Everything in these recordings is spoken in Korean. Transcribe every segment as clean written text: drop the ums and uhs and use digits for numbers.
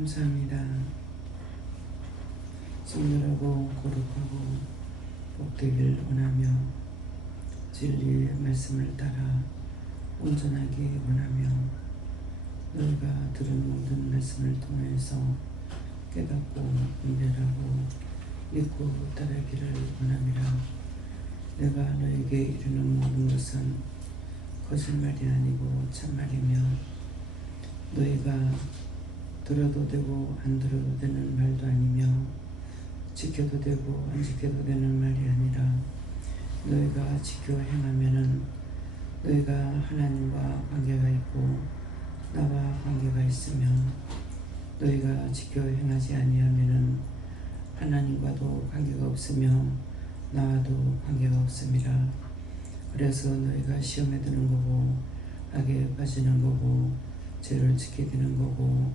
감사합니다. 성결하고 거룩하고 복되길 원하며 진리의 말씀을 따라 온전하기 원하며 너희가 들은 모든 말씀을 통해서 깨닫고 분별하고 믿고 따르기를 원함이라. 내가 너에게 이르는 모든 것은 거짓말이 아니고 참말이며 너희가 들어도 되고 안 들어도 되는 말도 아니며 지켜도 되고 안 지켜도 되는 말이 아니라 너희가 지켜 행하면은 너희가 하나님과 관계가 있고 나와 관계가 있으며 너희가 지켜 행하지 아니하면은 하나님과도 관계가 없으며 나와도 관계가 없음이라. 그래서 너희가 시험에 드는 거고 악에 빠지는 거고 죄를 지게 되는 거고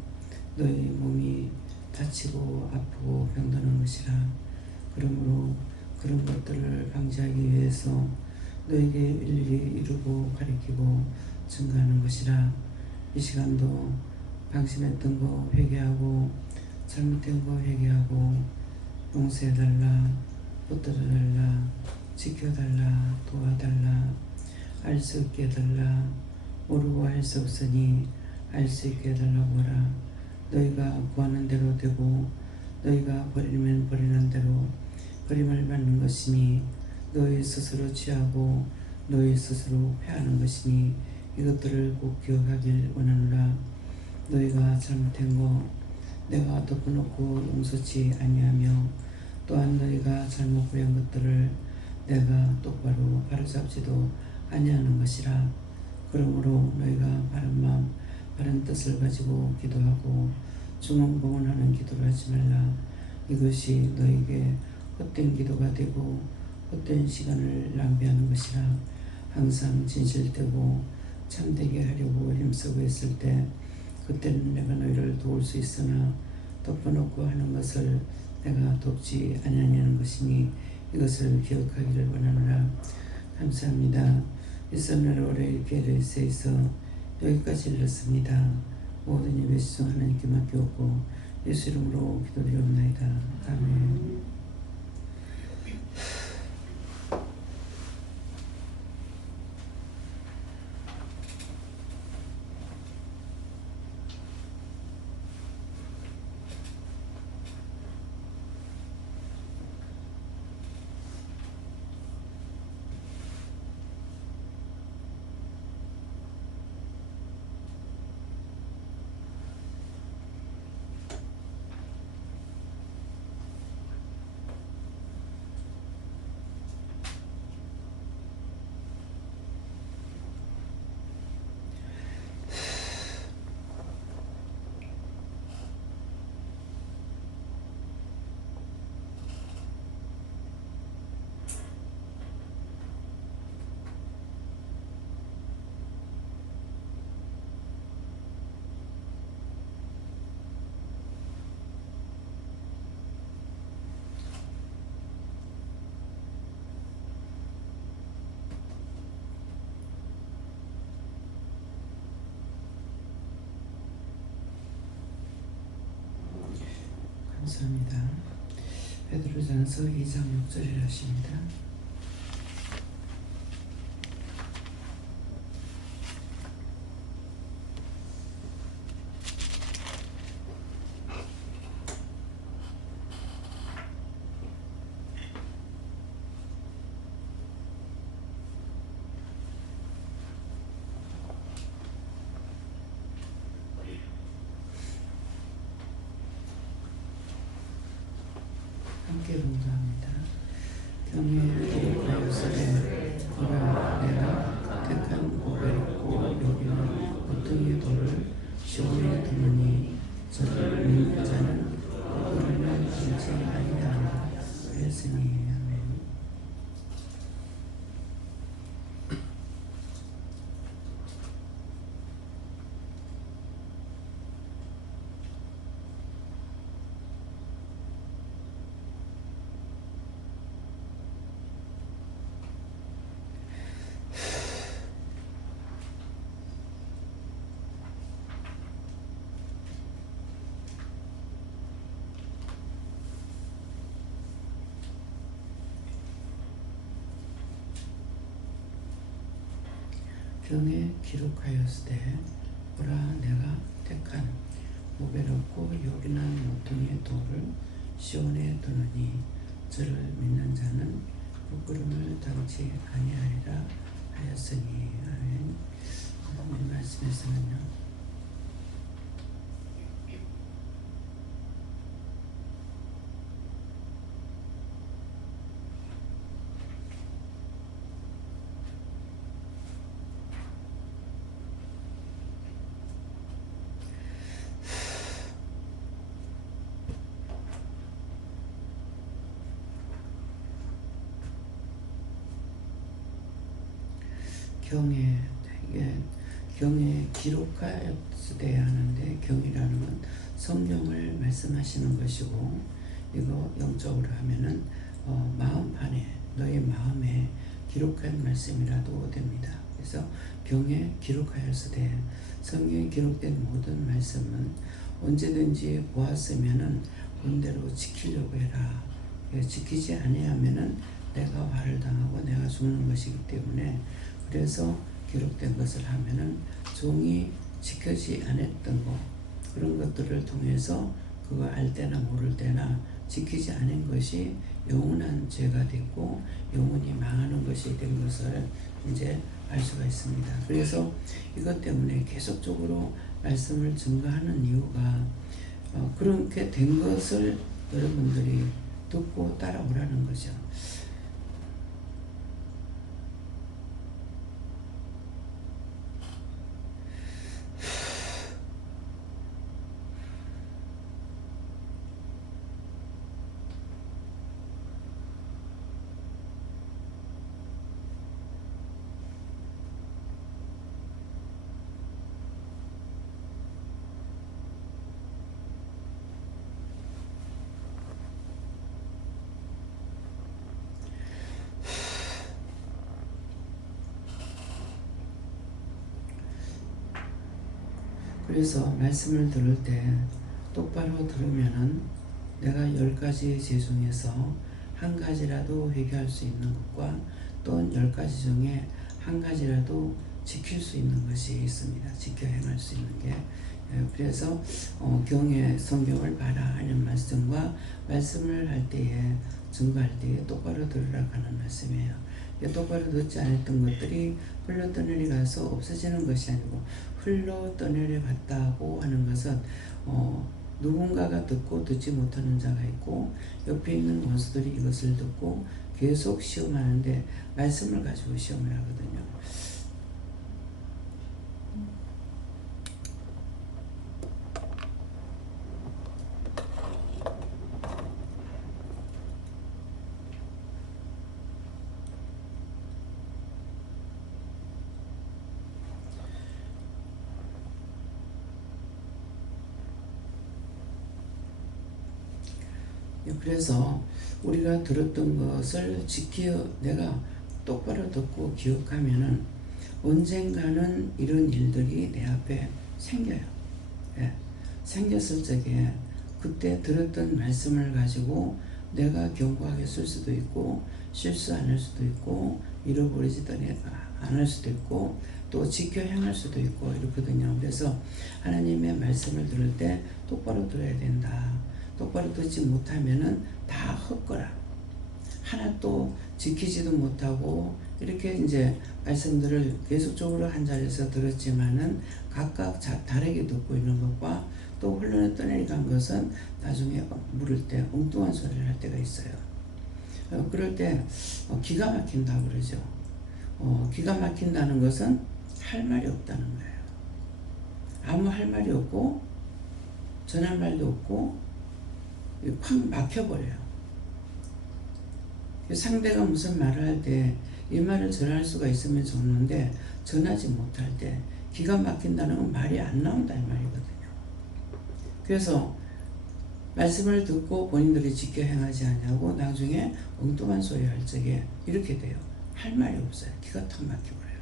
너희 몸이 다치고 아프고 병드는 것이라. 그러므로 그런 것들을 방지하기 위해서 너에게 일일이 이루고 가리키고 증거하는 것이라. 이 시간도 방심했던 거 회개하고 잘못된 거 회개하고 용서해달라, 붙들어달라, 지켜달라, 도와달라, 알 수 있게 해달라, 모르고 할 수 없으니 알 수 있게 해달라고 하라. 너희가 구하는 대로 되고 너희가 버리면 버리는 대로 버림을 받는 것이니 너희 스스로 취하고 너희 스스로 패하는 것이니 이것들을 꼭 기억하길 원하노라. 너희가 잘못한 거 내가 덮어놓고 용서치 아니하며 또한 너희가 잘못 구한 것들을 내가 똑바로 바로잡지도 아니하는 것이라. 그러므로 너희가 바른 마음 바른 뜻을 가지고 기도하고 중언부언하는 기도를 하지 말라. 이것이 너에게 헛된 기도가 되고 헛된 시간을 낭비하는 것이라. 항상 진실되고 참되게 하려고 힘쓰고 있을 때 그때는 내가 너희를 도울 수 있으나 덮어놓고 하는 것을 내가 돕지 아니하는 것이니 이것을 기억하기를 원하노라. 감사합니다. 일선날 올해 계획에서 여기까지 이르렀습니다. 모든 예배 시청 하나님께 맡겨오고 예수 이름으로 기도드리옵나이다. 아멘. 감사합니다. 베드로전서 2장 6절을 하십니다. 함께 봉도합니다. 경외를 가로사대 보라 내가 택한 복을 얻고 여기는 고통의 돌을 시온에 두느니 저를 믿는 자는 그들을 죽지 아니하리라 하였으니. 아멘. 병에 기록하였으되 보라 내가 택한 보배롭고 요긴한 모퉁이의 돌을 시온에 두느니 저를 믿는 자는 부끄럼을 당치 아니하리라 하였으니. 아멘. 이 말씀에서는요, 경에 기록하였으되 하는데, 경이라는 건 성경을 말씀하시는 것이고, 이거 영적으로 하면은 마음판에, 너의 마음에 기록한 말씀이라도 됩니다. 그래서 경에 기록하였으되, 성경에 기록된 모든 말씀은 언제든지 보았으면은 본대로 지키려고 해라. 지키지 아니하면은 내가 화를 당하고 내가 죽는 것이기 때문에, 그래서 기록된 것을 하면은 종이 지켜지 않았던 것, 그런 것들을 통해서 그거 알 때나 모를 때나 지키지 않은 것이 영원한 죄가 되고 영원히 망하는 것이 된 것을 이제 알 수가 있습니다. 그래서 이것 때문에 계속적으로 말씀을 증거하는 이유가 그렇게 된 것을 여러분들이 듣고 따라오라는 거죠. 그래서 말씀을 들을 때 똑바로 들으면은 내가 10가지 죄 중에서 한 가지라도 회개할 수 있는 것과 또 10가지 중에 한 가지라도 지킬 수 있는 것이 있습니다. 지켜 행할 수 있는 게. 그래서 경에 성경을 봐라 하는 말씀과 말씀을 할 때에 증거할 때에 똑바로 들으라 하는 말씀이에요. 똑바로 듣지 않았던 것들이 흘러 떠내려 가서 없어지는 것이 아니고, 흘러 떠내려 갔다고 하는 것은 누군가가 듣고 듣지 못하는 자가 있고, 옆에 있는 원수들이 이것을 듣고 계속 시험하는데, 말씀을 가지고 시험을 하거든요. 그래서 우리가 들었던 것을 내가 똑바로 듣고 기억하면은 언젠가는 이런 일들이 내 앞에 생겨요. 생겼을 적에 그때 들었던 말씀을 가지고 내가 견고하게 쓸 수도 있고, 실수 안 할 수도 있고, 잃어버리지도 않을 수도 있고, 또 지켜 행할 수도 있고 이렇거든요. 그래서 하나님의 말씀을 들을 때 똑바로 들어야 된다. 똑바로 듣지 못하면은 다 헛거라. 하나 또 지키지도 못하고, 이렇게 이제 말씀들을 계속적으로 한 자리에서 들었지만은 각각 다르게 듣고 있는 것과, 또 흘러 떠내려간 것은 나중에 물을 때 엉뚱한 소리를 할 때가 있어요. 그럴 때 기가 막힌다고 그러죠. 기가 막힌다는 것은 할 말이 없다는 거예요. 아무 할 말이 없고 전할 말도 없고 확 막혀버려요. 상대가 무슨 말을 할 때 이 말을 전할 수가 있으면 좋는데 전하지 못할 때 기가 막힌다는 건 말이 안 나온다 이 말이거든요. 그래서 말씀을 듣고 본인들이 지켜 행하지 않냐고 나중에 엉뚱한 소리 할 적에 이렇게 돼요. 할 말이 없어요. 기가 탁 막혀버려요.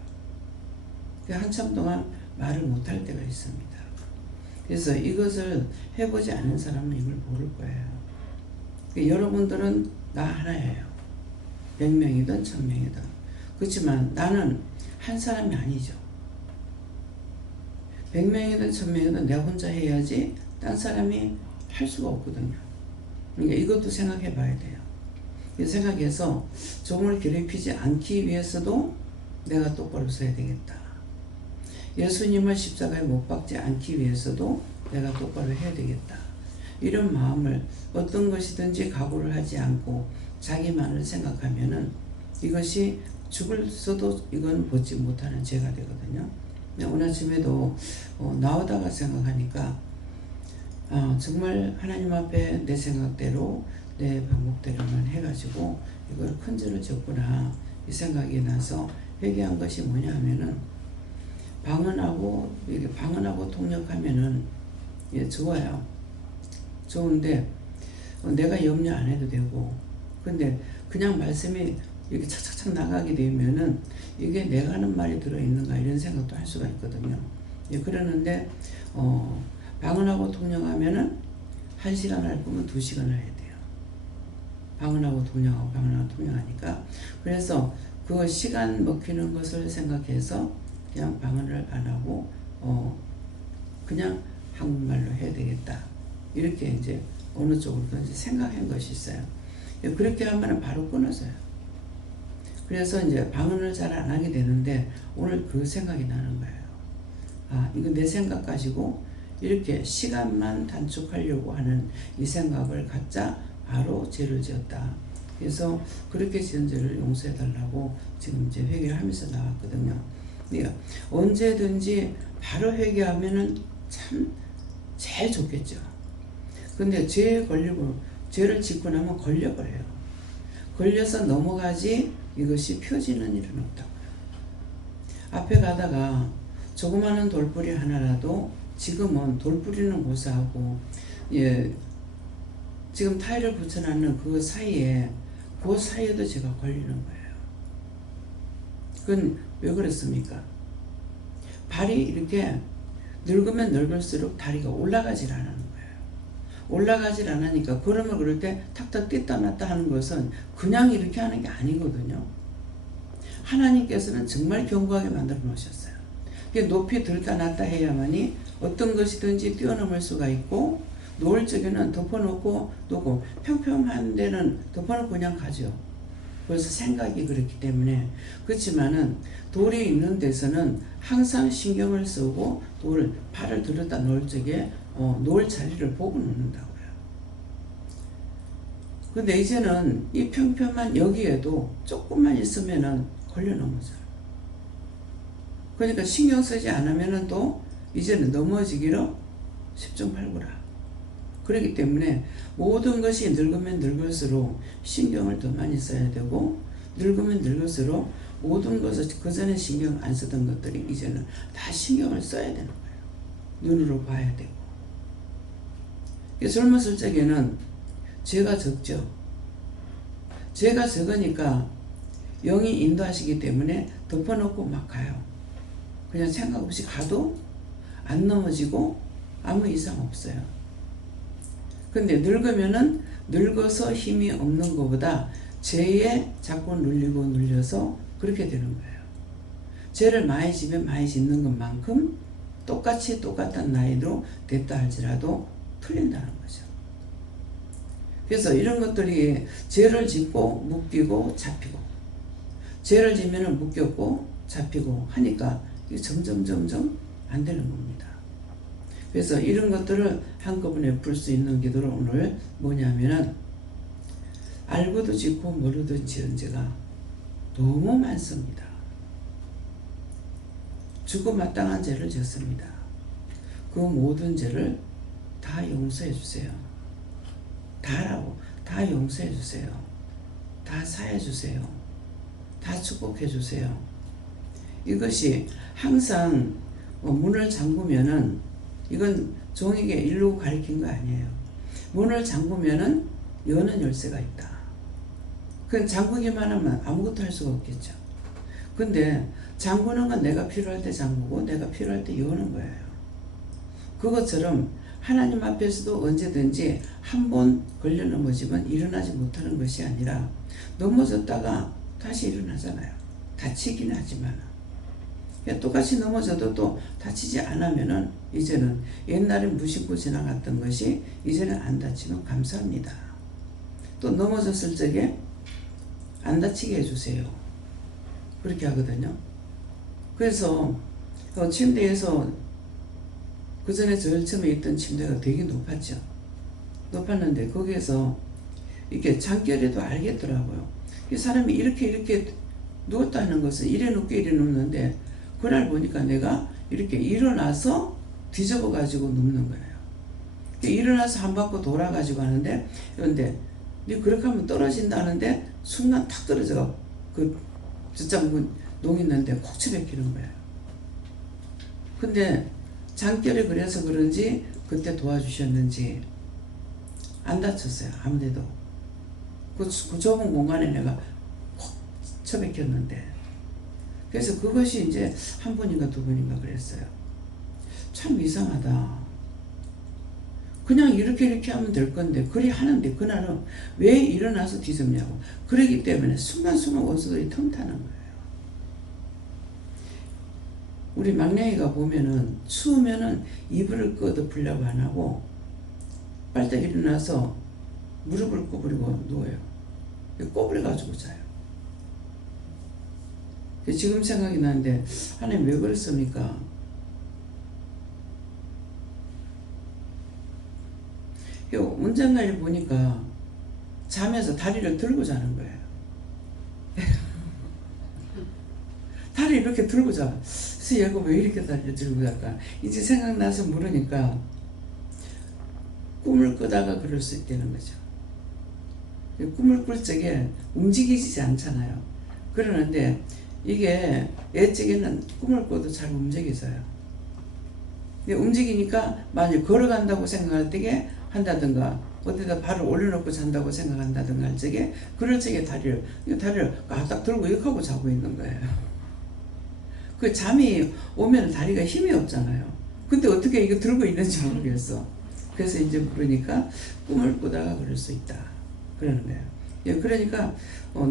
한참 동안 말을 못할 때가 있습니다. 그래서 이것을 해보지 않은 사람은 이걸 모를 거예요. 여러분들은 나 하나예요. 100명이든 1000명이든. 그렇지만 나는 한 사람이 아니죠. 100명이든 1000명이든 내가 혼자 해야지 딴 사람이 할 수가 없거든요. 그러니까 이것도 생각해 봐야 돼요. 생각해서 종을 괴롭히지 않기 위해서도 내가 똑바로 서야 되겠다. 예수님을 십자가에 못 박지 않기 위해서도 내가 똑바로 해야 되겠다. 이런 마음을 어떤 것이든지 각오를 하지 않고 자기만을 생각하면은 이것이 죽을 수도 이건 보지 못하는 죄가 되거든요. 오늘 아침에도 나오다가 생각하니까 정말 하나님 앞에 내 생각대로 내 방법대로만 해가지고 이걸 큰 죄를 졌구나 이 생각이 나서 회개한 것이 뭐냐 하면은 방언하고 통역하면은 좋아요. 좋은데 내가 염려 안 해도 되고 근데 그냥 말씀이 이렇게 착착착 나가게 되면은 이게 내가 하는 말이 들어있는가 이런 생각도 할 수가 있거든요. 그러는데 방언하고 통역하면은 1시간 할 거면 2시간을 해야 돼요. 방언하고 통역하니까 그래서 그 시간 먹히는 것을 생각해서 그냥 방언을 안 하고 그냥 한국말로 해야 되겠다. 이렇게 이제 어느 쪽으로든지 생각한 것이 있어요. 그렇게 하면 바로 끊어져요. 그래서 이제 방언을 잘 안 하게 되는데 오늘 그 생각이 나는 거예요. 이거 내 생각 가지고 이렇게 시간만 단축하려고 하는 이 생각을 갖자 바로 죄를 지었다. 그래서 그렇게 지은 죄를 용서해 달라고 지금 이제 회개를 하면서 나왔거든요. 그러니까 언제든지 바로 회개하면은 참 제일 좋겠죠. 근데 죄에 걸리고 죄를 짓고 나면 걸려버려요. 걸려서 넘어가지 이것이 펴지는 일은 없다고요. 앞에 가다가 조그마한 돌뿌리 하나라도 지금은 돌뿌리는 고사하고 지금 타일을 붙여놨는 그 사이에도 제가 걸리는 거예요. 그건 왜 그랬습니까? 발이 이렇게 늙으면 늙을수록 다리가 올라가질 않는 거예요. 올라가질 않으니까 걸음을 걸을 때 탁탁 뛰다 놨다 하는 것은 그냥 이렇게 하는 게 아니거든요. 하나님께서는 정말 견고하게 만들어 놓으셨어요. 높이 들다 놨다 해야만이 어떤 것이든지 뛰어넘을 수가 있고 놓을 적에는 덮어놓고 놓고 평평한 데는 덮어놓고 그냥 가죠. 그래서 생각이 그렇기 때문에 그렇지만은 돌이 있는 데서는 항상 신경을 쓰고 발을 들었다 놓을 적에 놓을 자리를 보고 놓는다고요. 근데 이제는 이 평평한 여기에도 조금만 있으면은 걸려 넘어져요. 그러니까 신경 쓰지 않으면은 또 이제는 넘어지기로 10중 8구라. 그렇기 때문에 모든 것이 늙으면 늙을수록 신경을 더 많이 써야 되고 늙으면 늙을수록 모든 것을 그 전에 신경 안 쓰던 것들이 이제는 다 신경을 써야 되는 거예요. 눈으로 봐야 되고. 젊었을 적에는 죄가 적죠. 죄가 적으니까 영이 인도하시기 때문에 덮어놓고 막 가요. 그냥 생각 없이 가도 안 넘어지고 아무 이상 없어요. 근데 늙으면은 늙어서 힘이 없는 것보다 죄에 자꾸 눌려서 그렇게 되는 거예요. 죄를 많이 지면 많이 짓는 것만큼 똑같은 나이로 됐다 할지라도 틀린다는 거죠. 그래서 이런 것들이 죄를 짓고 묶이고 잡히고 죄를 지면은 묶였고 잡히고 하니까 이게 점점 안 되는 겁니다. 그래서 이런 것들을 한꺼번에 풀 수 있는 기도를 오늘 뭐냐면은 알고도 짓고 모르도 지은 죄가 너무 많습니다. 죽고 마땅한 죄를 지었습니다. 그 모든 죄를 다 용서해 주세요. 다 용서해 주세요. 다 사해 주세요. 다 축복해 주세요. 이것이 항상 문을 잠그면은 이건 종에게 일로 가르친 거 아니에요. 문을 잠그면은 여는 열쇠가 있다. 그건 잠그기만 하면 아무것도 할 수가 없겠죠. 근데 잠그는 건 내가 필요할 때 잠그고 내가 필요할 때 여는 거예요. 그것처럼 하나님 앞에서도 언제든지 한 번 걸려 넘어지면 일어나지 못하는 것이 아니라 넘어졌다가 다시 일어나잖아요. 다치긴 하지만. 똑같이 넘어져도 또 다치지 않으면은 이제는 옛날에 무심코 지나갔던 것이 이제는 안 다치면 감사합니다. 또 넘어졌을 적에 안 다치게 해주세요. 그렇게 하거든요. 그래서 침대에서 그 전에 제일 처음에 있던 침대가 되게 높았죠. 높았는데 거기에서 이렇게 잠결에도 알겠더라고요. 사람이 이렇게 누웠다는 것은 이래 눕게 이래 눕는데 그날 보니까 내가 이렇게 일어나서 뒤집어 가지고 눕는 거예요. 일어나서 한 바퀴 돌아가지고 하는데, 그런데 니 그렇게 하면 떨어진다는데 순간 탁 떨어져가 그 저쪽 농 있는데 콕 쳐박히는 거예요. 근데 장결이 그래서 그런지 그때 도와주셨는지 안 다쳤어요. 아무데도. 그 좁은 공간에 내가 콕 쳐박혔는데, 그래서 그것이 이제 한 번인가 두 번인가 그랬어요. 참 이상하다. 그냥 이렇게 하면 될 건데 그리 하는데 그날은 왜 일어나서 뒤집냐고. 그러기 때문에 순간순간 원수들이 틈타는 거예요. 우리 막내이가 보면은 추우면은 이불을 끄덮으려고 안 하고 빨딱 일어나서 무릎을 구부리고 누워요. 꼬부려가지고 자요. 지금 생각이 나는데 하나님 왜 그랬습니까? 언젠가 보니까 자면서 다리를 들고 자는 거예요. 다리 이렇게 들고 자. 그래서 얘가 왜 이렇게 다리를 들고 잘까? 이제 생각나서 물으니까 꿈을 꾸다가 그럴 수 있다는 거죠. 꿈을 꿀 적에 움직이지 않잖아요. 그러는데 이게 애적에는 꿈을 꿔도 잘 움직여져요. 움직이니까 만약 걸어간다고 생각할 때에 한다든가 어디다 발을 올려놓고 잔다고 생각한다든가 할 적에 그럴 적에 다리를 까딱 들고 이렇게 하고 자고 있는 거예요. 그 잠이 오면 다리가 힘이 없잖아요. 근데 어떻게 이거 들고 있는지 모르겠어. 그래서 이제 그러니까 꿈을 꾸다가 그럴 수 있다 그러는 거예요. 그러니까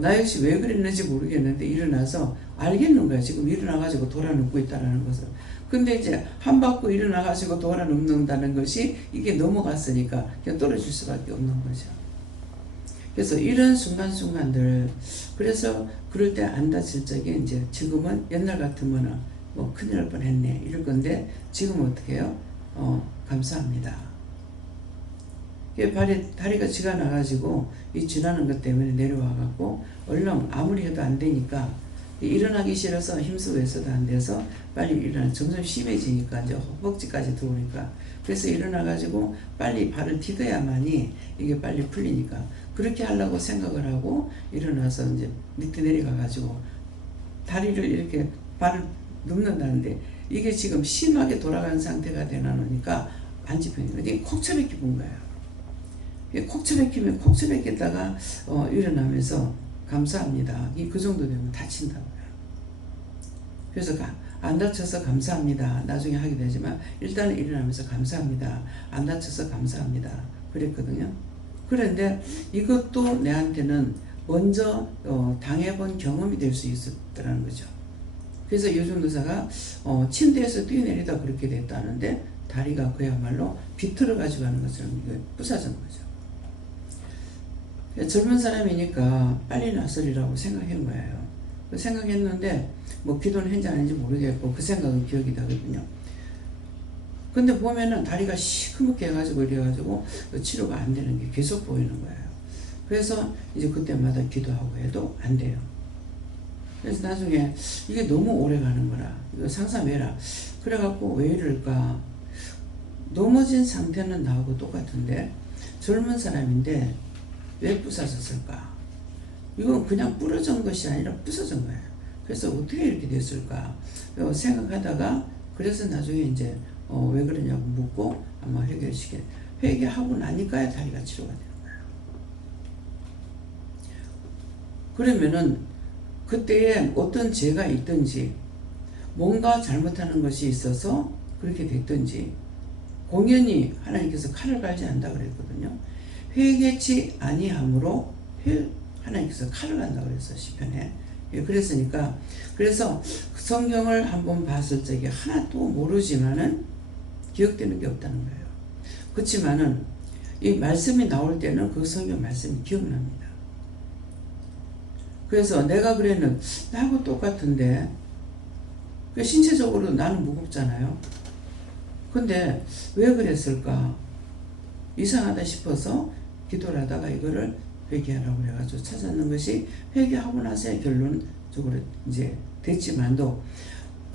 나 역시 왜 그랬는지 모르겠는데 일어나서 알겠는 거야. 지금 일어나가지고 돌아 눕고 있다는 것을. 근데 이제 한 바퀴 일어나가지고 돌아 눕는다는 것이 이게 넘어갔으니까 그냥 떨어질 수밖에 없는 거죠. 그래서 이런 순간순간들, 그래서 그럴 때 안 다칠 적에 이제 지금은 옛날 같으면은 뭐 큰일 날 뻔했네 이럴 건데 지금은 어떻게 해요? 감사합니다. 다리가 쥐가 나가지고 이 지나는 것 때문에 내려와갖고 얼른 아무리 해도 안 되니까 일어나기 싫어서 힘쓰고 있어도 안 돼서 빨리 일어나. 점점 심해지니까 이제 허벅지까지 들어오니까 그래서 일어나가지고 빨리 발을 디뎌야만이 이게 빨리 풀리니까 그렇게 하려고 생각을 하고 일어나서 이제 밑에 내려가가지고 다리를 이렇게 발을 눕는다는데 이게 지금 심하게 돌아간 상태가 되나니까 안 집히니까 이게 콕 쳐박혀 본 거예요. 콕 쳐박히면 콕 쳐박혔다가 일어나면서 감사합니다. 그 정도 되면 다친다고요. 그래서 안 다쳐서 감사합니다. 나중에 하게 되지만 일단은 일어나면서 감사합니다. 안 다쳐서 감사합니다. 그랬거든요. 그런데 이것도 내한테는 먼저 당해본 경험이 될 수 있었다는 거죠. 그래서 요즘 의사가 침대에서 뛰어내리다 그렇게 됐다는데 다리가 그야말로 비틀어 가지고 하는 것처럼 부서진 거죠. 젊은 사람이니까 빨리 나서리라고 생각한 거예요. 생각했는데 뭐 기도는 했는지 아닌지 모르겠고 그 생각은 기억이 나거든요. 근데 보면은 다리가 시커멓게 해가지고 이래가지고 치료가 안 되는 게 계속 보이는 거예요. 그래서 이제 그때마다 기도하고 해도 안 돼요. 그래서 나중에 이게 너무 오래 가는 거라 이거 상상해라. 그래갖고 왜 이럴까? 넘어진 상태는 나하고 똑같은데 젊은 사람인데 왜 부서졌을까? 이건 그냥 부러진 것이 아니라 부서진 거예요. 그래서 어떻게 이렇게 됐을까 생각하다가 그래서 나중에 이제 왜 그러냐고 묻고 아마 회개하고 나니까야 다리가 치료가 되는 거예요. 그러면은 그때에 어떤 죄가 있든지 뭔가 잘못하는 것이 있어서 그렇게 됐든지 공연히 하나님께서 칼을 갈지 않는다 그랬거든요. 회개치 아니함으로 하나님께서 칼을 간다 그랬어 시편에. 그랬으니까 그래서 성경을 한번 봤을 적에 하나도 모르지만은 기억되는 게 없다는 거예요. 그렇지만은 이 말씀이 나올 때는 그 성경 말씀이 기억납니다. 그래서 내가 그랬는 나하고 똑같은데 신체적으로 나는 무겁잖아요. 근데 왜 그랬을까? 이상하다 싶어서 기도를 하다가 이거를 회개하라고 해가지고 찾았는 것이 회개하고 나서의 결론적으로 이제 됐지만도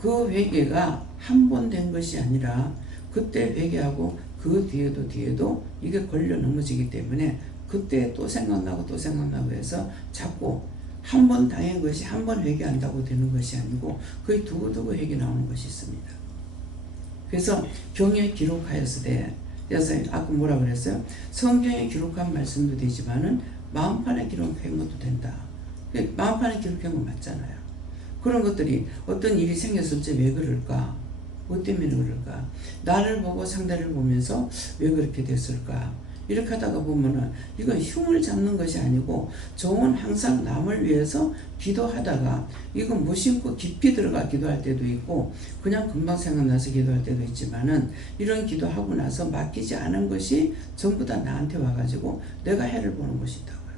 그 회개가 한 번 된 것이 아니라 그때 회개하고 그 뒤에도 이게 걸려 넘어지기 때문에 그때 또 생각나고 해서 자꾸 한 번 당한 것이 한 번 회개한다고 되는 것이 아니고 거의 두고두고 회개 나오는 것이 있습니다. 그래서 경에 기록하였으되, 그래서 아까 뭐라 그랬어요? 성경에 기록한 말씀도 되지만은 마음판에 기록한 것도 된다. 마음판에 기록한 건 맞잖아요. 그런 것들이 어떤 일이 생겼을 때 왜 그럴까? 뭐 때문에 그럴까? 나를 보고 상대를 보면서 왜 그렇게 됐을까? 이렇게 하다가 보면은 이건 흉을 잡는 것이 아니고 종은 항상 남을 위해서 기도하다가 이건 무심코 깊이 들어가 기도할 때도 있고 그냥 금방 생각나서 기도할 때도 있지만은 이런 기도하고 나서 맡기지 않은 것이 전부 다 나한테 와가지고 내가 해를 보는 것이 있다고요.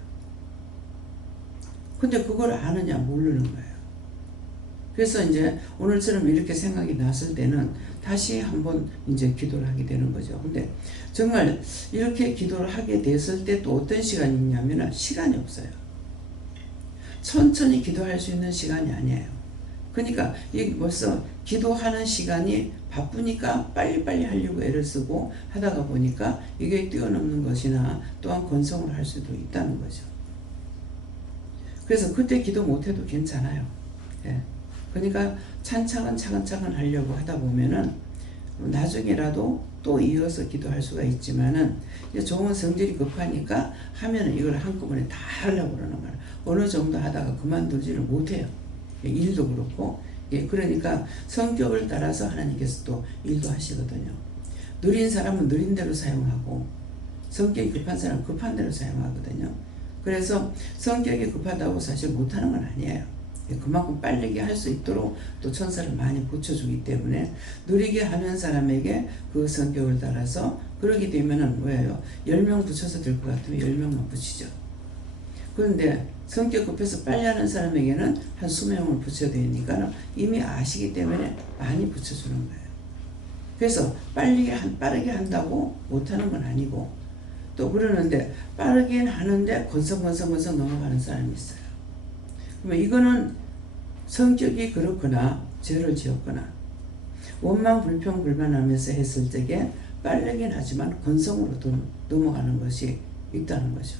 근데 그걸 아느냐 모르는 거예요. 그래서 이제 오늘처럼 이렇게 생각이 났을 때는 다시 한번 이제 기도를 하게 되는 거죠. 근데 정말 이렇게 기도를 하게 됐을 때 또 어떤 시간이 있냐면은 시간이 없어요. 천천히 기도할 수 있는 시간이 아니에요. 그러니까 이 벌써 기도하는 시간이 바쁘니까 빨리빨리 하려고 애를 쓰고 하다가 보니까 이게 뛰어넘는 것이나 또한 건성을 할 수도 있다는 거죠. 그래서 그때 기도 못해도 괜찮아요. 예. 그러니까 차근차근 하려고 하다 보면은 나중에라도 또 이어서 기도할 수가 있지만은 이제 종은 성질이 급하니까 하면은 이걸 한꺼번에 다 하려고 그러는 거예요. 어느 정도 하다가 그만두지를 못해요. 일도 그렇고. 그러니까 성격을 따라서 하나님께서 또 일도 하시거든요. 느린 사람은 느린 대로 사용하고 성격이 급한 사람은 급한 대로 사용하거든요. 그래서 성격이 급하다고 사실 못하는 건 아니에요. 그만큼 빠르게 할 수 있도록 또 천사를 많이 붙여주기 때문에 느리게 하는 사람에게 그 성격을 따라서 그러게 되면은 뭐예요? 10명 붙여서 될 것 같으면 10명만 붙이죠. 그런데 성격 급해서 빨리 하는 사람에게는 한 20명을 붙여야 되니까 이미 아시기 때문에 많이 붙여주는 거예요. 그래서 빠르게 한다고 못하는 건 아니고 또 그러는데 빠르긴 하는데 건성건성 넘어가는 사람이 있어요. 그러면 이거는 성격이 그렇거나 죄를 지었거나 원망 불평 불만하면서 했을 적에 빠르긴 하지만 건성으로 넘어가는 것이 있다는 거죠.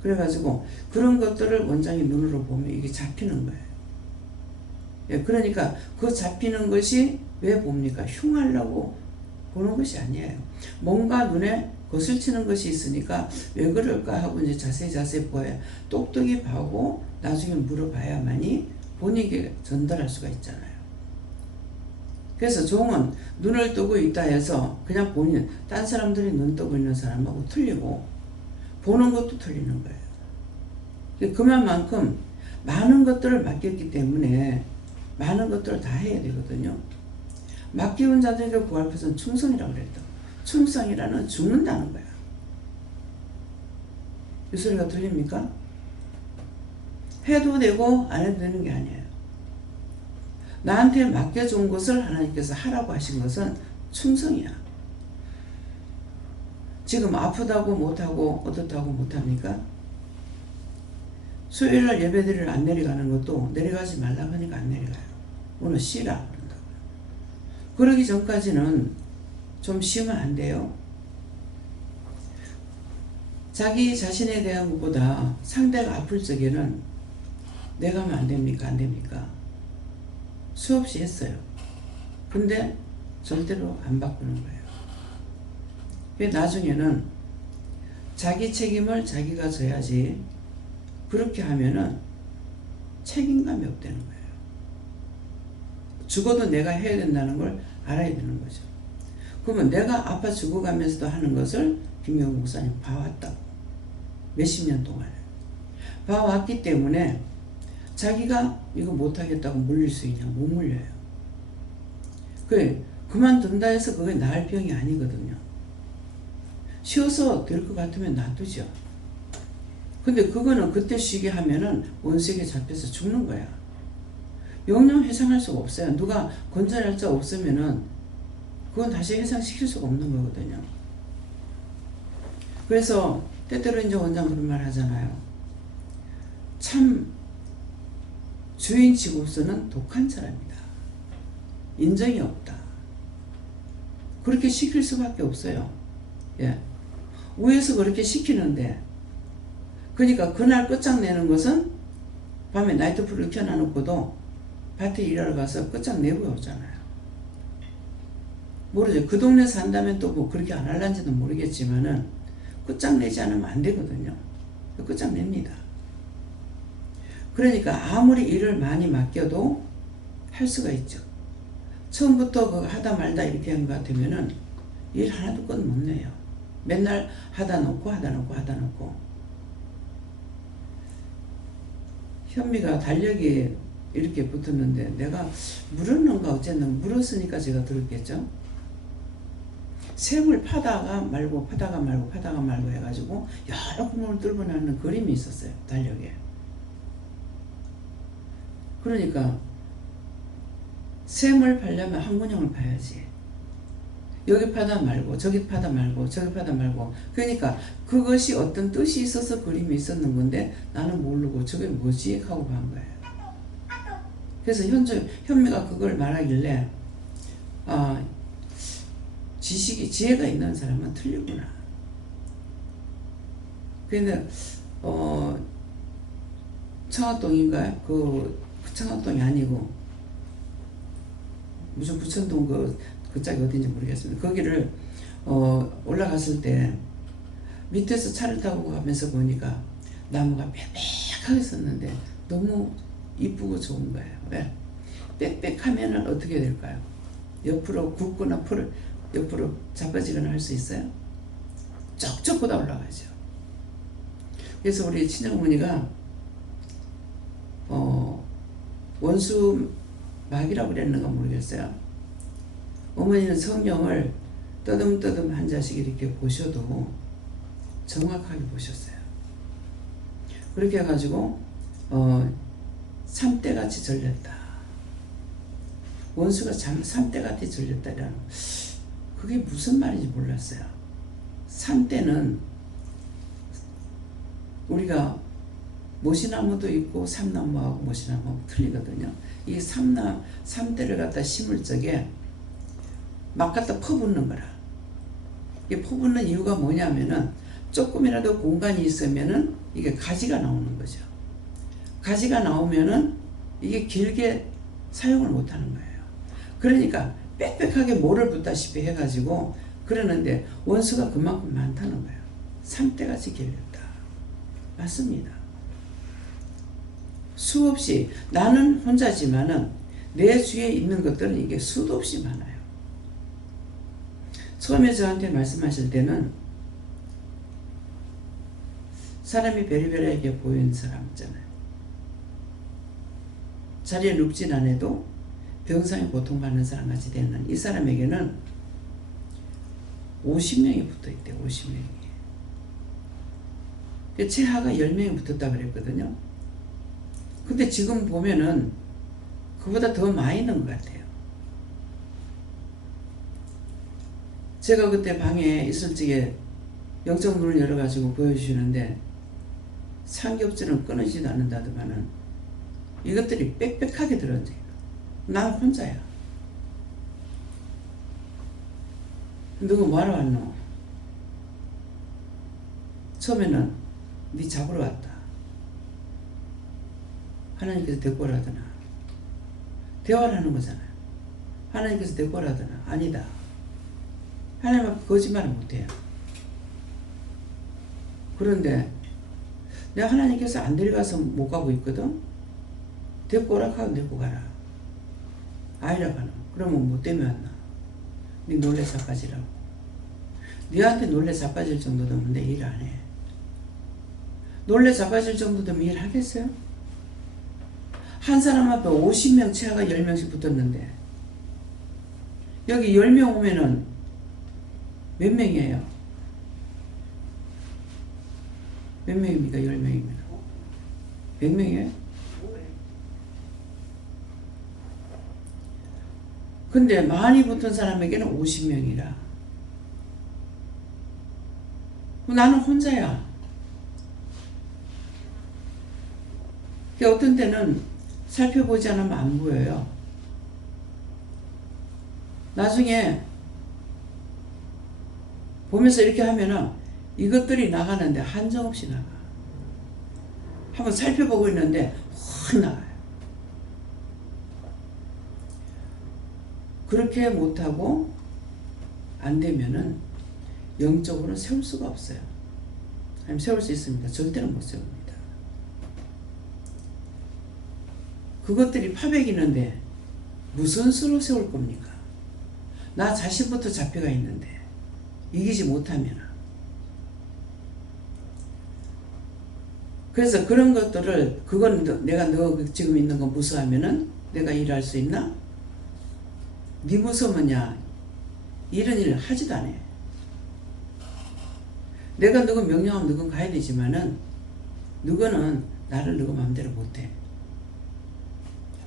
그래가지고 그런 것들을 원장이 눈으로 보면 이게 잡히는 거예요. 예, 그러니까 그 잡히는 것이 왜 봅니까? 흉하려고 보는 것이 아니에요. 뭔가 눈에 거슬치는 것이 있으니까 왜 그럴까 하고 이제 자세히 보아야 똑똑히 봐고 나중에 물어봐야만이 본인에게 전달할 수가 있잖아요. 그래서 종은 눈을 뜨고 있다 해서 그냥 딴 사람들이 눈 뜨고 있는 사람하고 틀리고 보는 것도 틀리는 거예요. 그만큼 많은 것들을 맡겼기 때문에 많은 것들을 다 해야 되거든요. 맡기운 자들에게 구할 것은 충성이라고 그랬다. 충성이라는 죽는다는 거야. 이 소리가 들립니까? 해도 되고 안 해도 되는 게 아니에요. 나한테 맡겨준 것을 하나님께서 하라고 하신 것은 충성이야. 지금 아프다고 못하고 어떻다고 못합니까? 수요일날 예배드리러 안 내려가는 것도 내려가지 말라고 하니까 안 내려가요. 오늘 쉬라 그런다고요. 그러기 전까지는 좀 쉬면 안 돼요. 자기 자신에 대한 것보다 상대가 아플 적에는 내가 하면 안 됩니까? 안 됩니까? 수없이 했어요. 근데 절대로 안 바꾸는 거예요. 나중에는 자기 책임을 자기가 져야지 그렇게 하면은 책임감이 없다는 거예요. 죽어도 내가 해야 된다는 걸 알아야 되는 거죠. 그러면 내가 아파 죽어가면서도 하는 것을 김경호 목사님 봐왔다고. 몇십 년 동안. 봐왔기 때문에 자기가 이거 못하겠다고 물릴 수 있냐? 못 물려요. 그만둔다 해서 그게 나을 병이 아니거든요. 쉬어서 될 것 같으면 놔두죠. 근데 그거는 그때 쉬게 하면은 원수에게 잡혀서 죽는 거야. 영영 해상할 수가 없어요. 누가 건전할 자 없으면은 그건 다시 해상시킬 수가 없는 거거든요. 그래서 때때로 이제 원장 그런 말 하잖아요. 참 주인치고서는 독한 사람이다. 인정이 없다. 그렇게 시킬 수밖에 없어요. 예. 위에서 그렇게 시키는데, 그러니까 그날 끝장내는 것은 밤에 나이트풀을 켜놔놓고도 밭에 일하러 가서 끝장내고 오잖아요. 모르죠. 그 동네 산다면 또 뭐 그렇게 안 할란지도 모르겠지만은 끝장내지 않으면 안 되거든요. 끝장냅니다. 그러니까 아무리 일을 많이 맡겨도 할 수가 있죠. 처음부터 그거 하다 말다 이렇게 한 것 같으면은 일 하나도 끝 못 내요. 맨날 하다 놓고 현미가 달력이 이렇게 붙었는데 내가 물었는가 어쨌나 물었으니까 제가 들었겠죠. 샘을 파다가 말고 해가지고 여러 구멍을 뚫고 나는 그림이 있었어요. 달력에. 그러니까 샘을 파려면 한 구멍을 파야지. 여기 파다 말고 저기 파다 말고 그러니까 그것이 어떤 뜻이 있어서 그림이 있었는 건데 나는 모르고 저게 뭐지 하고 한 거예요. 그래서 현미가 그걸 말하길래 지혜가 있는 사람은 틀리구나. 근데 청학동인가요? 그 청학동이 아니고 무슨 부천동 그 짝이 어딘지 모르겠습니다. 거기를 올라갔을 때 밑에서 차를 타고 가면서 보니까 나무가 빽빽하게 섰는데 너무 이쁘고 좋은 거예요. 왜? 빽빽하면은 어떻게 될까요? 옆으로 굽거나 옆으로 자빠지거나 할 수 있어요? 쩍쩍 뻗어 올라가죠. 그래서 우리 친정어머니가 원수막이라고 그랬는가 모르겠어요. 어머니는 성경을 떠듬떠듬 한 자씩 이렇게 보셔도 정확하게 보셨어요. 그렇게 해가지고 삼대같이 절렸다. 원수가 삼대같이 절렸다라는 그게 무슨 말인지 몰랐어요. 삼대는 우리가 모시나무도 있고 삼나무하고 모시나무하고 틀리거든요. 이 삼대를 갖다 심을 적에 막 갖다 퍼붓는 거라. 이게 퍼붓는 이유가 뭐냐면은 조금이라도 공간이 있으면은 이게 가지가 나오는 거죠. 가지가 나오면은 이게 길게 사용을 못 하는 거예요. 그러니까 빽빽하게 모를 붓다시피 해가지고 그러는데 원수가 그만큼 많다는 거예요. 삼대같이 길렸다. 맞습니다. 수없이 나는 혼자지만은 내 주위에 있는 것들은 이게 수도 없이 많아요. 처음에 저한테 말씀하실 때는 사람이 베리베리하게 보이는 사람 있잖아요. 자리에 눕진 않아도 병상에 고통받는 사람 같이 되는 이 사람에게는 50명이 붙어있대. 50명이. 최하가 10명이 붙었다 그랬거든요. 근데 지금 보면은 그보다 더 많이 있는 것 같아요. 제가 그때 방에 있을 적에 영적문을 열어가지고 보여주시는데 삼겹살은 끊어지지도 않는다더만은 이것들이 빽빽하게 들어앉아요. 난 혼자야. 누구 뭐하러 왔노? 처음에는 네 잡으러 왔다. 하나님께서 데리고 오라더나. 대화를 하는 거잖아요. 하나님께서 데리고 오라더나. 아니다. 하나님 앞에 거짓말을 못해요. 그런데 내가 하나님께서 안 데려가서 못 가고 있거든. 데리고 오라 하고 데리고 가라. 아니라고 하나. 그러면 뭐 때문에 왔나? 네 놀래 자빠지라고. 네한테 놀래 자빠질 정도 되면 내 일 안 해. 놀래 자빠질 정도 되면 일 하겠어요? 한 사람 앞에 50명 채아가 10명씩 붙었는데 여기 10명 오면은 몇 명이에요? 몇 명입니까? 10명이면 100명이에요? 근데 많이 붙은 사람에게는 50명이라 나는 혼자야. 어떤 때는 살펴보지 않으면 안 보여요. 나중에 보면서 이렇게 하면은 이것들이 나가는데 한정없이 나가. 한번 살펴보고 있는데 확 나가요. 그렇게 못하고 안 되면은 영적으로 세울 수가 없어요. 아니면 세울 수 있습니다. 절대로 못 세웁니다. 그것들이 파백이는데 무슨 수로 세울 겁니까? 나 자신부터 잡혀가 있는데 이기지 못하면. 그래서 그런 것들을 그건 내가 너 지금 있는 거 무서워하면은 내가 일할 수 있나? 네 무서우면야 이런 일을 하지도 않아. 내가 누구 명령하면 누군 가야 되지만은 누구는 나를 누구 마음대로 못해.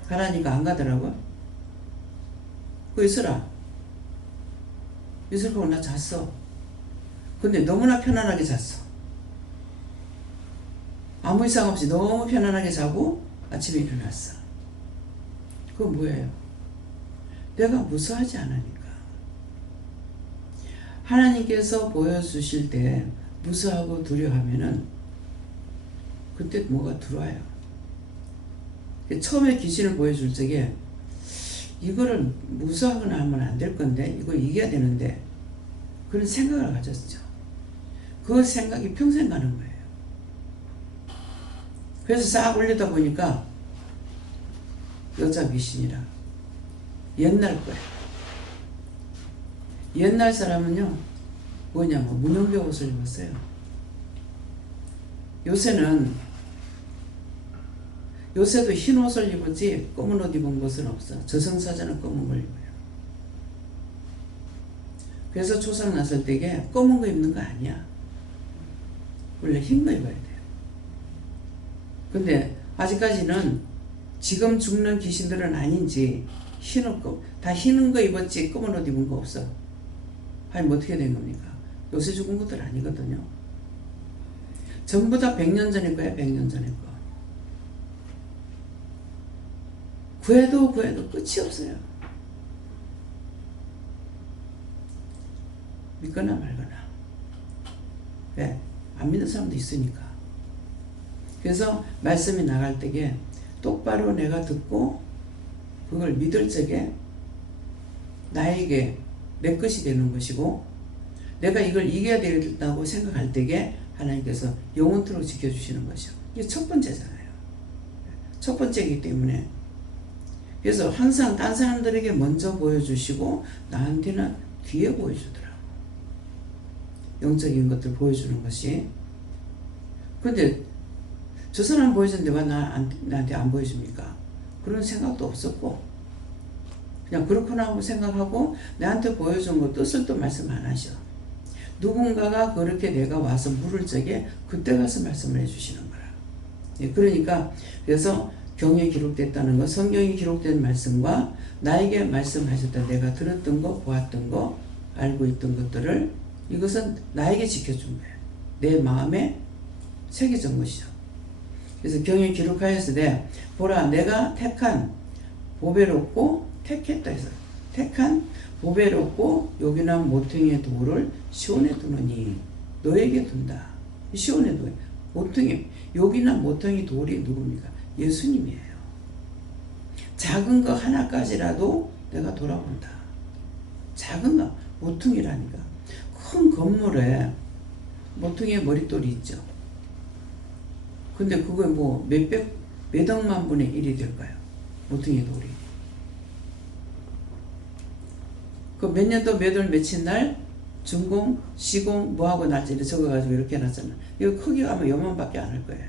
가라니까 안 가더라고. 그 있으라. 있을 거고 나 잤어. 근데 너무나 편안하게 잤어. 아무 이상 없이 너무 편안하게 자고 아침에 일어났어. 그건 뭐예요? 내가 무서워하지 않으니까. 하나님께서 보여주실 때 무서워하고 두려워하면은 그때 뭐가 들어와요. 처음에 귀신을 보여줄 적에 이거를 무서워하거나 하면 안 될 건데 이거 이겨야 되는데 그런 생각을 가졌죠. 그 생각이 평생 가는 거예요. 그래서 싹 올리다 보니까 여자 귀신이라 옛날 거예요. 옛날 사람은요 뭐냐면 문형배 옷을 입었어요. 요새도 흰 옷을 입었지 검은 옷 입은 것은 없어. 저승사자는 검은 걸 입어요. 그래서 초상 났을 때에 검은 거 입는 거 아니야. 원래 흰 거 입어야 돼요. 근데 아직까지는 지금 죽는 귀신들은 아닌지 다 흰 거 입었지 검은 옷 입은 거 없어. 아니 어떻게 된 겁니까? 요새 죽은 것들 아니거든요. 전부 다 100년 전의 거야. 100년 전의 거. 구해도 끝이 없어요. 믿거나 말거나. 왜? 안 믿는 사람도 있으니까. 그래서 말씀이 나갈 때에 똑바로 내가 듣고 그걸 믿을 적에 나에게 내 것이 되는 것이고 내가 이걸 이겨야 되겠다고 생각할 때에 하나님께서 영원토록 지켜주시는 것이요. 이게 첫 번째잖아요. 첫 번째이기 때문에 그래서 항상 딴 사람들에게 먼저 보여주시고 나한테는 뒤에 보여주더라고. 영적인 것들 보여주는 것이. 근데 저 사람 보여줬는데 왜 나한테 안 보여줍니까? 그런 생각도 없었고 그냥 그렇구나 하고 생각하고 나한테 보여준 거 뜻을 또 말씀 안 하셔. 누군가가 그렇게 내가 와서 물을 적에 그때 가서 말씀을 해주시는 거라. 예, 그러니까 그래서 경에 기록됐다는 거, 성경에 기록된 말씀과 나에게 말씀하셨다 내가 들었던 거, 보았던 거, 알고 있던 것들을 이것은 나에게 지켜준 거예요. 내 마음에 새겨진 것이죠. 그래서 경에 기록하였으되 보라 내가 택한 보배롭고 택했다 해서 택한 보배롭고 요긴한 모퉁이의 돌을 시온에 두느니 너에게 둔다. 시온에 둬. 모퉁이 요긴한 모퉁이 돌이 누굽니까? 예수님이에요. 작은 거 하나까지라도 내가 돌아본다. 작은 거 모퉁이라니까. 큰 건물에 모퉁이의 머릿돌이 있죠. 근데 그거 뭐 몇 억만 분의 1이 될까요? 모퉁이 돌이. 그 몇 년도 몇 월 며칠 날 준공, 시공, 뭐하고 날짜를 적어가지고 이렇게 해놨잖아. 이거 크기가 아마 요만밖에 안 할 거예요.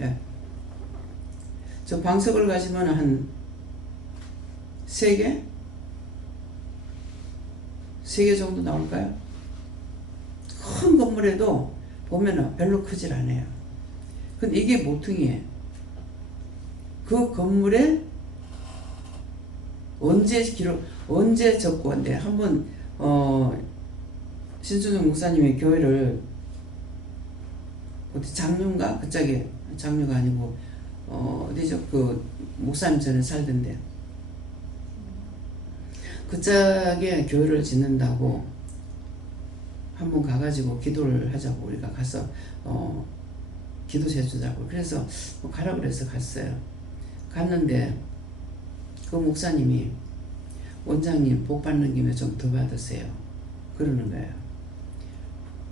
예. 저 방석을 가지면 한 3개? 3개 정도 나올까요? 큰 건물에도 보면은 별로 크질 않아요. 근데 이게 모퉁이에요. 그 건물에 언제 접고한데 한번 신순정 목사님의 교회를 어디 장류인가? 그쪽에 장류가 아니고 어디죠? 그 목사님 전에 살던데 그쪽에 교회를 짓는다고 한번 가가지고 기도를 하자고 우리가 가서 기도 해주자고 그래서 가라 그래서 갔어요. 갔는데 그 목사님이 원장님 복 받는 김에 좀 더 받으세요 그러는 거예요.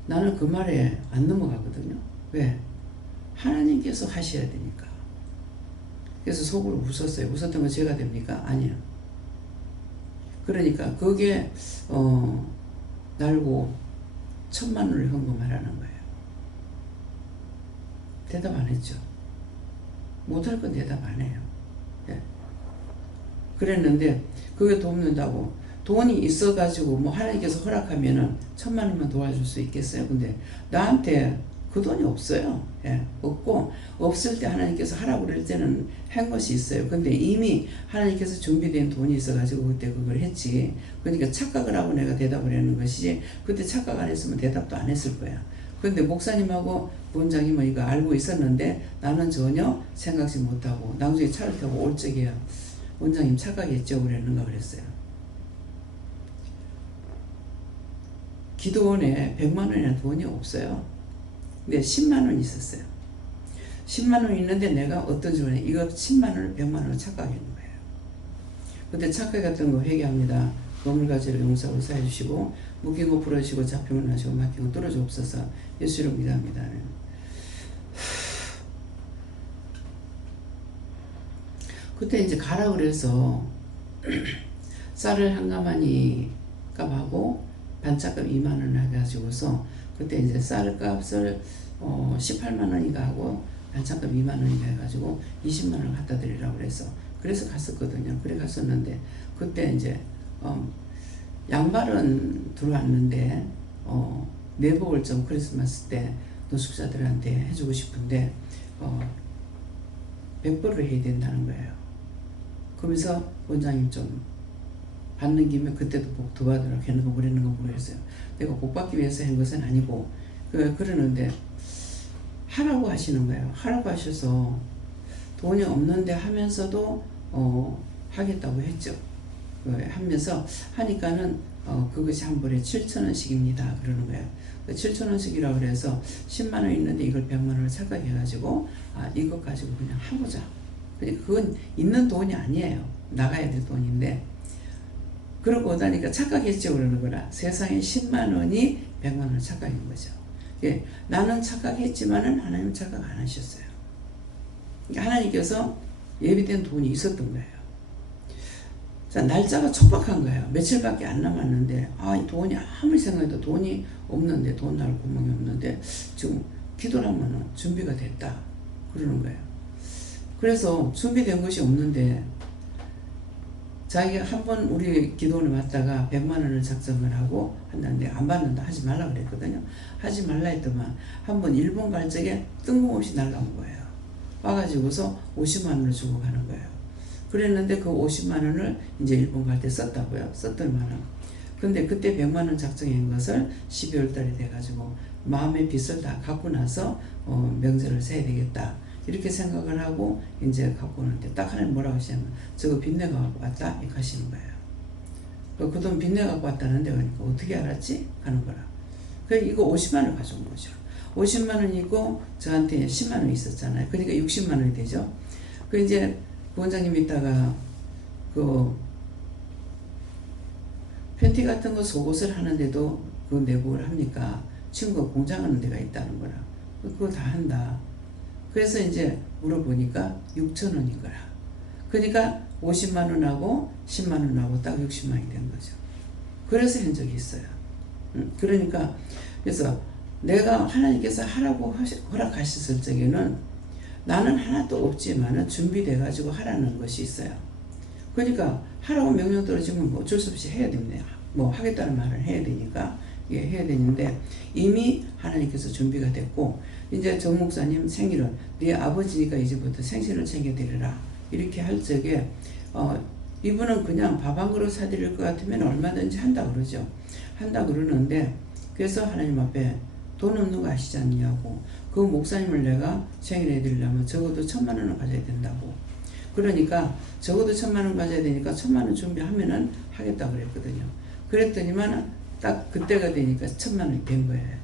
나는 그 말에 안 넘어가거든요. 왜? 하나님께서 하셔야 되니까. 그래서 속으로 웃었어요. 웃었던 건 제가 됩니까? 아니요. 그러니까 그게 날고 1,000만 원을 헌금하라는 거예요. 대답 안 했죠. 못할 건 대답 안 해요. 예. 그랬는데 그게 돕는다고 돈이 있어가지고 뭐 하나님께서 허락하면은 1,000만 원만 도와줄 수 있겠어요? 근데 나한테 그 돈이 없어요. 예, 없고 없을 때 하나님께서 하라고 그럴 때는 한 것이 있어요. 근데 이미 하나님께서 준비된 돈이 있어가지고 그때 그걸 했지. 그러니까 착각을 하고 내가 대답을 하는 것이지 그때 착각 안 했으면 대답도 안 했을 거야. 근데 목사님하고 부원장님은 이거 알고 있었는데 나는 전혀 생각지 못하고 나중에 차를 타고 올 적이야. 원장님 착각했죠? 그랬는가 그랬어요. 기도원에 100만 원이나 돈이 없어요. 근데 10만 원 있었어요. 10만 원 있는데 내가 어떤 줄에 이거 10만 원을 100만 원을 착각했는 거예요. 그때 착각했던 거 회개합니다. 건물가지를 용서하고 사해 주시고 묶인 거 풀어주시고 잡히면 하시고 막힌 거 뚫어져 없어서 예수 이름 기도합니다. 그때 이제 가라 그래서 쌀을 한 가마니 값하고 반짝금 2만 원 해가지고서 그때 이제 쌀 값을 18만 원인가 하고 반짝금 2만 원인가 해가지고 20만 원 갖다 드리라고 그래서 갔었거든요. 그래 갔었는데 그때 이제 양말은 들어왔는데 내복을 좀 크리스마스 때 노숙자들한테 해주고 싶은데 100벌을 해야 된다는 거예요. 그러면서 원장님 좀 받는 김에 그때도 복 더 받으라고 했는 거 그랬는 거 모르겠어요. 내가 복 받기 위해서 한 것은 아니고 그러는데 하라고 하시는 거예요. 하라고 하셔서 돈이 없는데 하면서도 하겠다고 했죠. 하면서 하니까는 그것이 한 벌에 7,000원씩입니다. 그러는 거예요. 7,000원씩이라고 그래서 10만 원 있는데 이걸 100만 원을 착각해가지고 이것 가지고 그냥 하고자. 그러니까 그건 있는 돈이 아니에요. 나가야 될 돈인데 그러고 오다니까 착각했죠 그러는 거라. 세상에 10만 원이 100만 원을 착각한 거죠. 예, 나는 착각했지만은 하나님은 착각 안 하셨어요. 그러니까 하나님께서 예비된 돈이 있었던 거예요. 자, 날짜가 촉박한 거예요. 며칠밖에 안 남았는데 이 돈이 아무리 생각해도 돈이 없는데 돈 날 구멍이 없는데 지금 기도를 하면은 준비가 됐다 그러는 거예요. 그래서 준비된 것이 없는데 자기가 한번 우리 기도원에 왔다가 100만 원을 작정을 하고 한다는데 안 받는다 하지 말라 그랬거든요. 하지 말라 했더만 한번 일본 갈 적에 뜬금없이 날라온 거예요. 와가지고서 50만 원을 주고 가는 거예요. 그랬는데 그 50만 원을 이제 일본 갈 때 썼다고요. 썼더니만은. 근데 그때 100만 원 작정한 것을 12월 달에 돼가지고 마음의 빚을 다 갚고 나서 명절을 세야 되겠다. 이렇게 생각을 하고 이제 갖고 오는데 딱 하나님 뭐라고 하시냐면 저거 빚내 갖고 왔다 이렇게 하시는 거예요. 그 돈 빚내 갖고 왔다는데 그러니까 어떻게 알았지? 하는 거라. 그래서 이거 50만 원 가져온 거죠. 50만 원이고 저한테 10만 원 있었잖아요. 그러니까 60만 원이 되죠. 그 이제 원장님 있다가 그 팬티 같은 거 속옷을 하는데도 그 내복을 합니까? 친구가 공장하는 데가 있다는 거라. 그거 다 한다. 그래서 이제 물어보니까 6,000원인 거라. 그러니까 50만 원하고 10만 원하고 딱 60만이 된 거죠. 그래서 한 적이 있어요. 그러니까 그래서 내가 하나님께서 하라고 허락하셨을 적에는 나는 하나도 없지만은 준비돼 가지고 하라는 것이 있어요. 그러니까 하라고 명령 떨어지면 뭐 어쩔 수 없이 해야 됩니다. 뭐 하겠다는 말을 해야 되니까 예, 해야 되는데 이미 하나님께서 준비가 됐고 이제 정 목사님 생일은 네 아버지니까 이제부터 생신을 챙겨드리라 이렇게 할 적에 이분은 그냥 밥 한 그릇 사드릴 것 같으면 얼마든지 한다 그러죠. 한다 그러는데 그래서 하나님 앞에 돈 없는 거 아시지 않냐고. 그 목사님을 내가 생일해 드리려면 적어도 1,000만 원을 가져야 된다고. 그러니까 적어도 1,000만 원 가져야 되니까 1,000만 원 준비하면은 하겠다 그랬거든요. 그랬더니만 딱 그때가 되니까 1,000만 원이 된 거예요.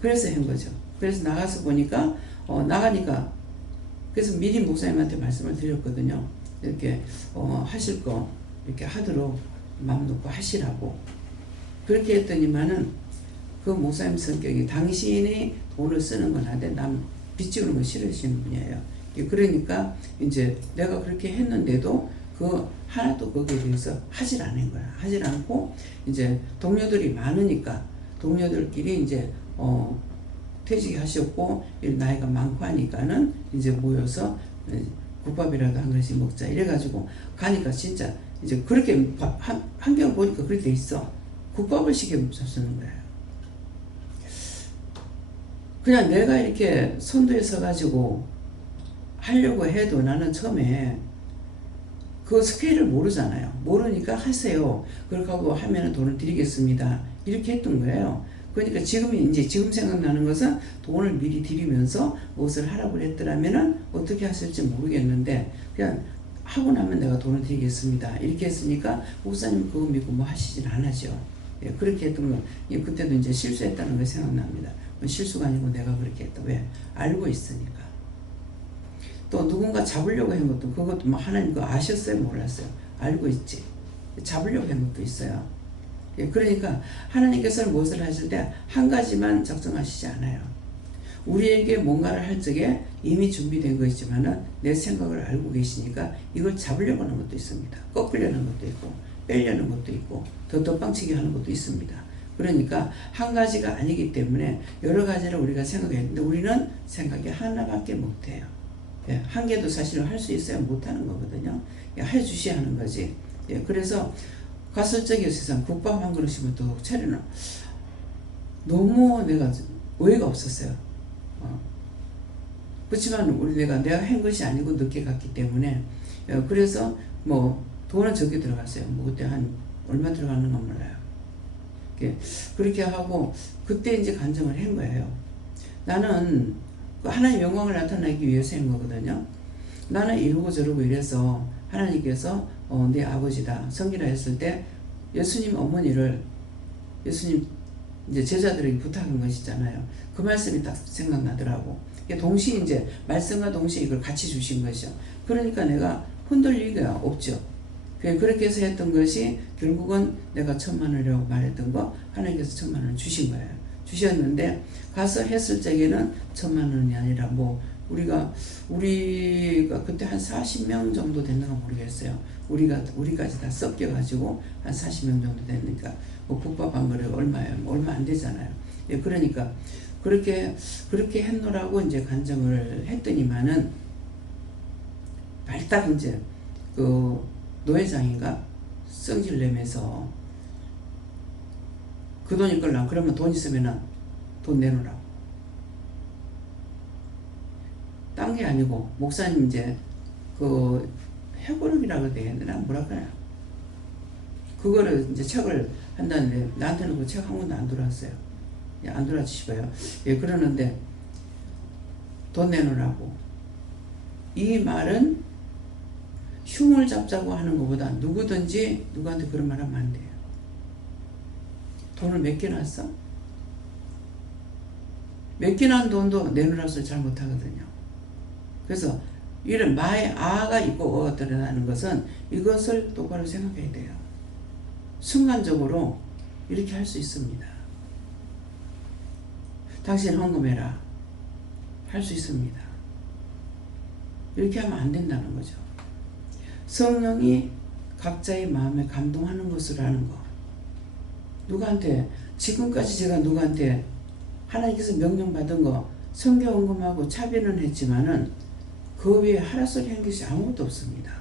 그래서 한 거죠. 그래서 나가서 보니까 나가니까 그래서 미리 목사님한테 말씀을 드렸거든요. 이렇게 하실 거 이렇게 하도록 마음 놓고 하시라고. 그렇게 했더니만은 그 목사님 성격이 당신이 돈을 쓰는 건 하되 남 빚지우는 거 싫으시는 분이에요. 그러니까 이제 내가 그렇게 했는데도 그 하나도 거기에 대해서 하질 않은 거야. 하질 않고 이제 동료들이 많으니까 동료들끼리 이제 퇴직하셨고 나이가 많고 하니까는 이제 모여서 국밥이라도 한 그릇씩 먹자 이래가지고 가니까 진짜 이제 그렇게 한 병 보니까 그렇게 돼 있어. 국밥을 시켜 먹는 거예요. 그냥 내가 이렇게 선두에 서가지고 하려고 해도 나는 처음에 그 스케일을 모르잖아요. 모르니까 하세요. 그렇게 하고 하면은 돈을 드리겠습니다. 이렇게 했던 거예요. 그러니까 지금 생각나는 것은 돈을 미리 드리면서 무엇을 하라고 했더라면은 어떻게 하실지 모르겠는데 그냥 하고 나면 내가 돈을 드리겠습니다. 이렇게 했으니까 목사님 그거 믿고 뭐 하시진 않았죠. 예, 그렇게 했던 거 그때도 이제 실수했다는 게 생각납니다. 실수가 아니고 내가 그렇게 했다. 왜? 알고 있으니까. 또 누군가 잡으려고 한 것도 그것도 뭐 하나님 그거 아셨어요? 몰랐어요? 알고 있지. 잡으려고 한 것도 있어요. 예, 그러니까 하나님께서는 무엇을 하실 때 한 가지만 작정하시지 않아요. 우리에게 뭔가를 할 적에 이미 준비된 것이지만은 내 생각을 알고 계시니까 이걸 잡으려고 하는 것도 있습니다. 꺾으려는 것도 있고 빼려는 것도 있고 더 덧방치게 하는 것도 있습니다. 그러니까 한 가지가 아니기 때문에 여러 가지를 우리가 생각했는데 우리는 생각이 하나밖에 못해요. 예, 한 개도 사실은 할 수 있어야 못하는 거거든요. 예, 해주셔야 하는 거지. 예, 그래서 갔을 적에 세상 국밥 한 그릇이면 또 차려는 너무 내가 오해가 없었어요. 그렇지만 내가 한 것이 아니고 늦게 갔기 때문에 그래서 뭐 돈은 적게 들어갔어요. 뭐 그때 한 얼마 들어갔는 건 몰라요. 그렇게 하고 그때 이제 간증을 한 거예요. 나는 하나님의 영광을 나타내기 위해서 한 거거든요. 나는 이러고 저러고 이래서 하나님께서 내 아버지다 성기라 했을 때 예수님 어머니를 예수님 이제 제자들에게 부탁한 것이잖아요. 그 말씀이 딱 생각나더라고. 동시에 이제 말씀과 동시에 이걸 같이 주신 것이죠. 그러니까 내가 흔들리기가 없죠. 그렇게 해서 했던 것이 결국은 내가 1,000만 원이라고 말했던 거 하나님께서 1,000만 원을 주신 거예요. 주셨는데 가서 했을 적에는 1,000만 원이 아니라 뭐 우리가 그때 한 40명 정도 됐는가 모르겠어요. 우리까지 다 섞여가지고 한 40명 정도 됐으니까 뭐 국밥 한 그릇 얼마예요? 얼마 안 되잖아요. 예, 그러니까 그렇게 했노라고 이제 간증을 했더니만은 발딱 이제 그 노회장인가 성질 내면서 그 돈이 끌라 그러면 돈 있으면은 돈 내놓으라고. 딴 게 아니고 목사님 이제 그 해고름이라고 돼야 되나 뭐랄까요. 그거를 이제 책을 한다는데 나한테는 그 책 한 권도 안 들어왔어요. 안 들어주시고요. 예, 그러는데 돈 내놓으라고. 이 말은 흉을 잡자고 하는 것보다 누구든지 누구한테 그런 말 하면 안 돼요. 돈을 몇 개 놨어? 몇 개 난 돈도 내놓으라고 잘 못하거든요. 그래서 이런 마의 아가 있고 어가 드러나는 것은 이것을 똑바로 생각해야 돼요. 순간적으로 이렇게 할 수 있습니다. 당신 헌금해라. 할 수 있습니다. 이렇게 하면 안 된다는 거죠. 성령이 각자의 마음에 감동하는 것을 하는 거. 누구한테 지금까지 제가 누구한테 하나님께서 명령받은 거 성교헌금하고 차비는 했지만은 그 외에 하라소리 한 것이 아무것도 없습니다.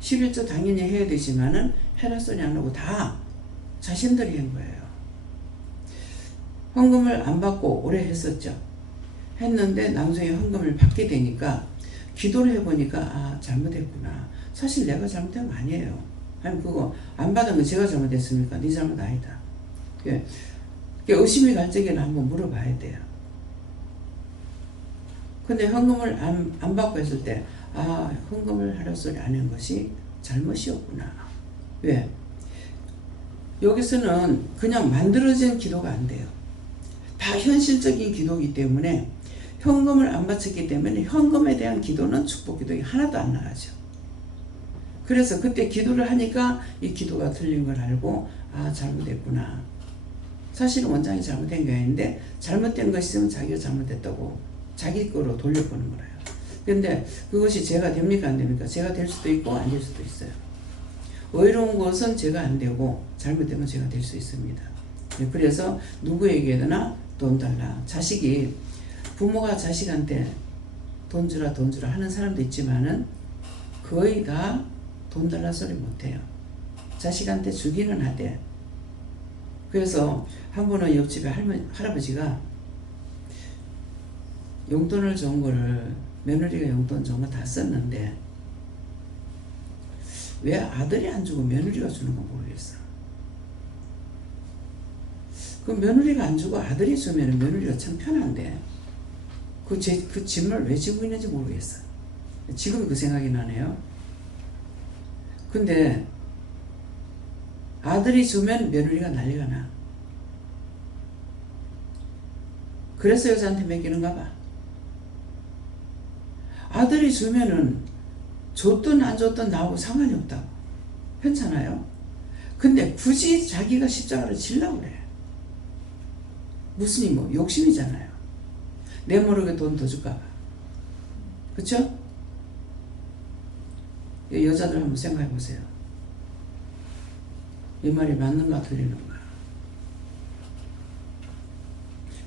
11조 당연히 해야 되지만은 하라소리 안 하고 다 자신들이 한 거예요. 헌금을 안 받고 오래 했었죠. 했는데 나중에 헌금을 받게 되니까 기도를 해보니까 아 잘못했구나. 사실 내가 잘못한 거 아니에요. 아니 그거 안 받은 거 제가 잘못했습니까? 네 잘못 아니다. 의심이 갈 적에는 한번 물어봐야 돼요. 근데 헌금을 안 받고 했을 때 아 헌금을 하라 소리 안 한 것이 잘못이었구나. 왜? 여기서는 그냥 만들어진 기도가 안 돼요. 다 현실적인 기도이기 때문에 현금을 안 바쳤기 때문에 현금에 대한 기도는 축복 기도가 하나도 안 나가죠. 그래서 그때 기도를 하니까 이 기도가 틀린 걸 알고 아 잘못했구나. 사실은 원장이 잘못된 게 아닌데 잘못된 것이 있으면 자기가 잘못했다고 자기 거로 돌려보는 거예요. 그런데 그것이 제가 됩니까 안 됩니까? 제가 될 수도 있고 안 될 수도 있어요. 의로운 것은 제가 안 되고 잘못되면 제가 될 수 있습니다. 그래서 누구에게나 돈 달라. 자식이 부모가 자식한테 돈 주라 돈 주라 하는 사람도 있지만은 거의 다 돈 달라 소리 못해요. 자식한테 주기는 하되. 그래서 한 번은 옆집에 할아버지가 용돈을 준 거를 며느리가 용돈 준 거 다 썼는데 왜 아들이 안 주고 며느리가 주는 건 모르겠어. 그 며느리가 안 주고 아들이 주면 며느리가 참 편한데 그 짐을 왜 지고 있는지 모르겠어. 지금 그 생각이 나네요. 근데 아들이 주면 며느리가 난리가 나. 그래서 여자한테 맡기는가 봐. 아들이 주면은 줬든 안 줬든 나하고 상관이 없다고. 괜찮아요? 근데 굳이 자기가 십자가를 지려고 그래. 무슨 뭐 욕심이잖아요. 내 모르게 돈 더 줄까 봐. 그쵸? 여자들 한번 생각해 보세요. 이 말이 맞는가 틀리는가.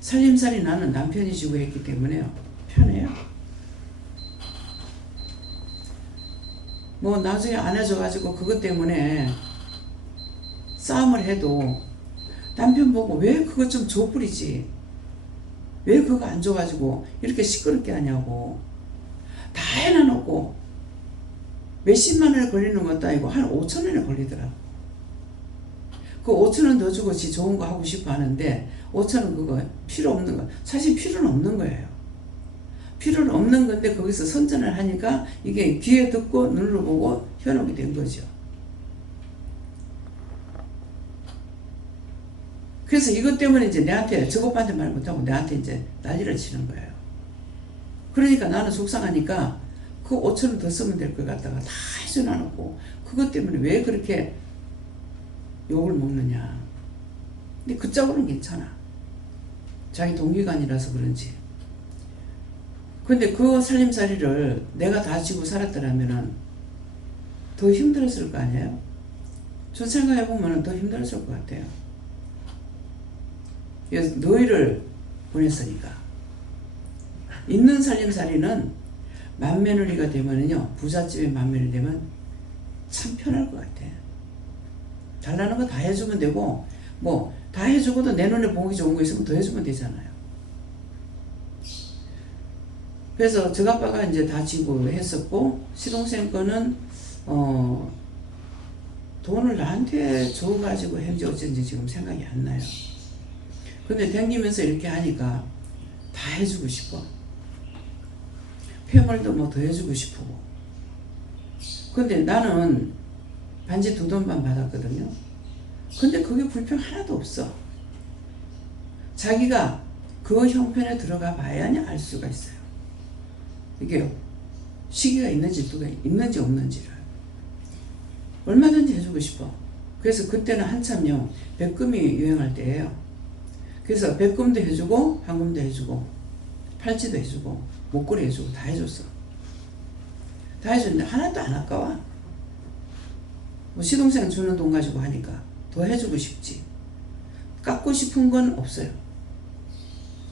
살림살이 나는 남편이 주고 했기 때문에요. 편해요. 뭐 나중에 안 해줘가지고 그것 때문에 싸움을 해도 남편 보고 왜 그거 좀 줘버리지. 왜 그거 안 줘가지고 이렇게 시끄럽게 하냐고. 다 해놔놓고 몇십만 원에 걸리는 것도 아니고 한 5천 원에 걸리더라고. 그 5천 원 더 주고 지 좋은 거 하고 싶어 하는데 5천 원 그거 필요 없는 거. 사실 필요는 없는 거예요. 필요는 없는 건데 거기서 선전을 하니까 이게 귀에 듣고 눈으로 보고 현혹이 된 거죠. 그래서 이것 때문에 이제 내한테 저 오빠한테 말 못하고 내한테 이제 난리를 치는 거예요. 그러니까 나는 속상하니까 그 5천 원 더 쓰면 될 것 같다가 다 해줘놔놓고 그것 때문에 왜 그렇게 욕을 먹느냐. 근데 그 짝으로는 괜찮아. 자기 동기간이라서 그런지. 근데 그 살림살이를 내가 다 지고 살았더라면은 더 힘들었을 거 아니에요? 저 생각해보면 더 힘들었을 것 같아요. 그래서 너희를 보냈으니까. 있는 살림살이는 맏며느리가 되면은요, 부잣집의 맏며느리 되면 참 편할 것 같아. 달라는 거 다 해주면 되고, 뭐, 다 해주고도 내 눈에 보기 좋은 거 있으면 더 해주면 되잖아요. 그래서 저 아빠가 이제 다 지고 했었고, 시동생 거는, 돈을 나한테 줘가지고 했는지 어쩐지 지금 생각이 안 나요. 근데 댕기면서 이렇게 하니까 다 해주고 싶어. 폐물도 뭐 더 해주고 싶고. 근데 나는 반지 2돈만 받았거든요. 근데 그게 불평 하나도 없어. 자기가 그 형편에 들어가 봐야냐 알 수가 있어요. 이게 시기가 있는지 없는지를 얼마든지 해주고 싶어. 그래서 그때는 한참요 백금이 유행할 때예요. 그래서 백금도 해주고 황금도 해주고 팔찌도 해주고 목걸이 해주고 다 해줬어. 다 해줬는데 하나도 안 아까워. 뭐 시동생 주는 돈 가지고 하니까 더 해주고 싶지. 깎고 싶은 건 없어요.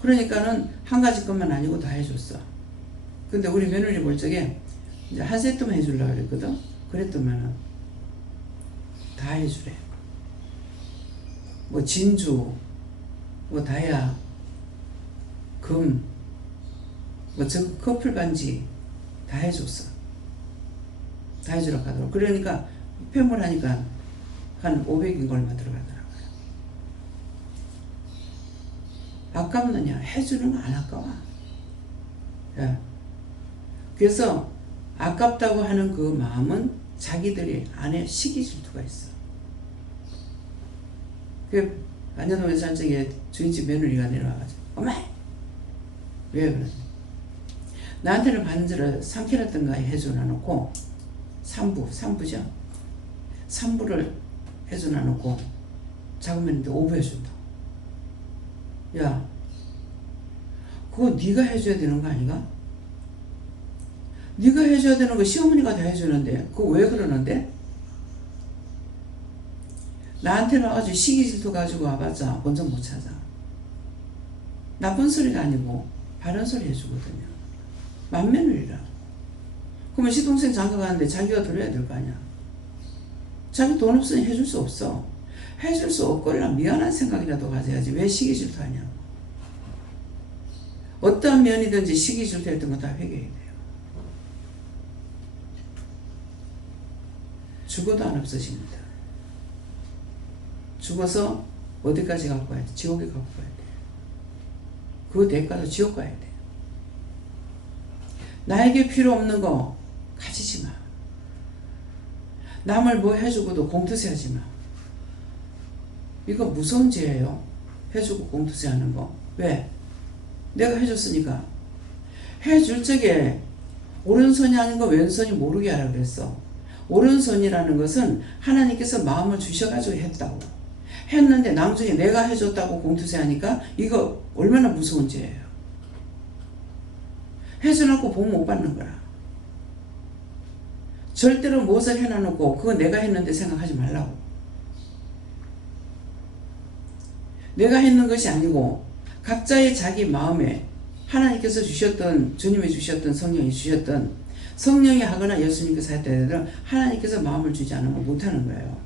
그러니까는 한 가지 것만 아니고 다 해줬어. 근데 우리 며느리 볼 적에 이제 한 세트만 해주려고 그랬거든. 그랬더만은 다 해주래. 뭐 진주, 뭐 다이아, 금, 뭐 저 커플 반지 다 해줬어. 다 해주라고 하더라고. 그러니까 폐물하니까 한 500인가 얼마 들어가더라고요. 아깝느냐? 해주는 거 안 아까워. 예. 그래서 아깝다고 하는 그 마음은 자기들이 안에 시기 질투가 있어. 그 안녕동에 살 적에 주인집 며느리가 내려와가지고 엄마! 왜 그러지? 나한테는 반지를 3캐럿든가 해주나 놓고 3부죠? 3부를 해주나 놓고 작으면 5부 해준다. 야, 그거 네가 해줘야 되는 거 아니가? 네가 해줘야 되는 거 시어머니가 다 해주는데 그거 왜 그러는데? 나한테 와가지고 시기질투 가지고 와봤자 본전 못 찾아. 나쁜 소리가 아니고 바른 소리 해주거든요. 맏며느리라. 그러면 시동생 장가 가는데 자기가 들어야 될 거 아니야. 자기 돈 없으니 해줄 수 없어. 해줄 수 없거나 미안한 생각이라도 가져야지. 왜 시기질투 하냐. 어떠한 면이든지 시기질투 했던 거 다 회개해야 돼요. 죽어도 안 없어집니다. 죽어서 어디까지 갖고 가야 돼? 지옥에 갖고 가야 돼. 그 대가도 지옥 가야 돼. 나에게 필요 없는 거 가지지 마. 남을 뭐 해주고도 공투세 하지 마. 이거 무서운 죄예요. 해주고 공투세 하는 거. 왜? 내가 해줬으니까. 해줄 적에 오른손이 아닌 거 왼손이 모르게 하라 그랬어. 오른손이라는 것은 하나님께서 마음을 주셔가지고 했다고. 했는데 나중에 내가 해줬다고 공투세 하니까 이거 얼마나 무서운 죄예요. 해줘놓고 복 못 받는 거라. 절대로 무엇을 해놔놓고 그거 내가 했는데 생각하지 말라고. 내가 했는 것이 아니고 각자의 자기 마음에 하나님께서 주셨던, 주님이 주셨던, 성령이 주셨던, 성령이 하거나 예수님께서 했다더라도 하나님께서 마음을 주지 않으면 못하는 거예요.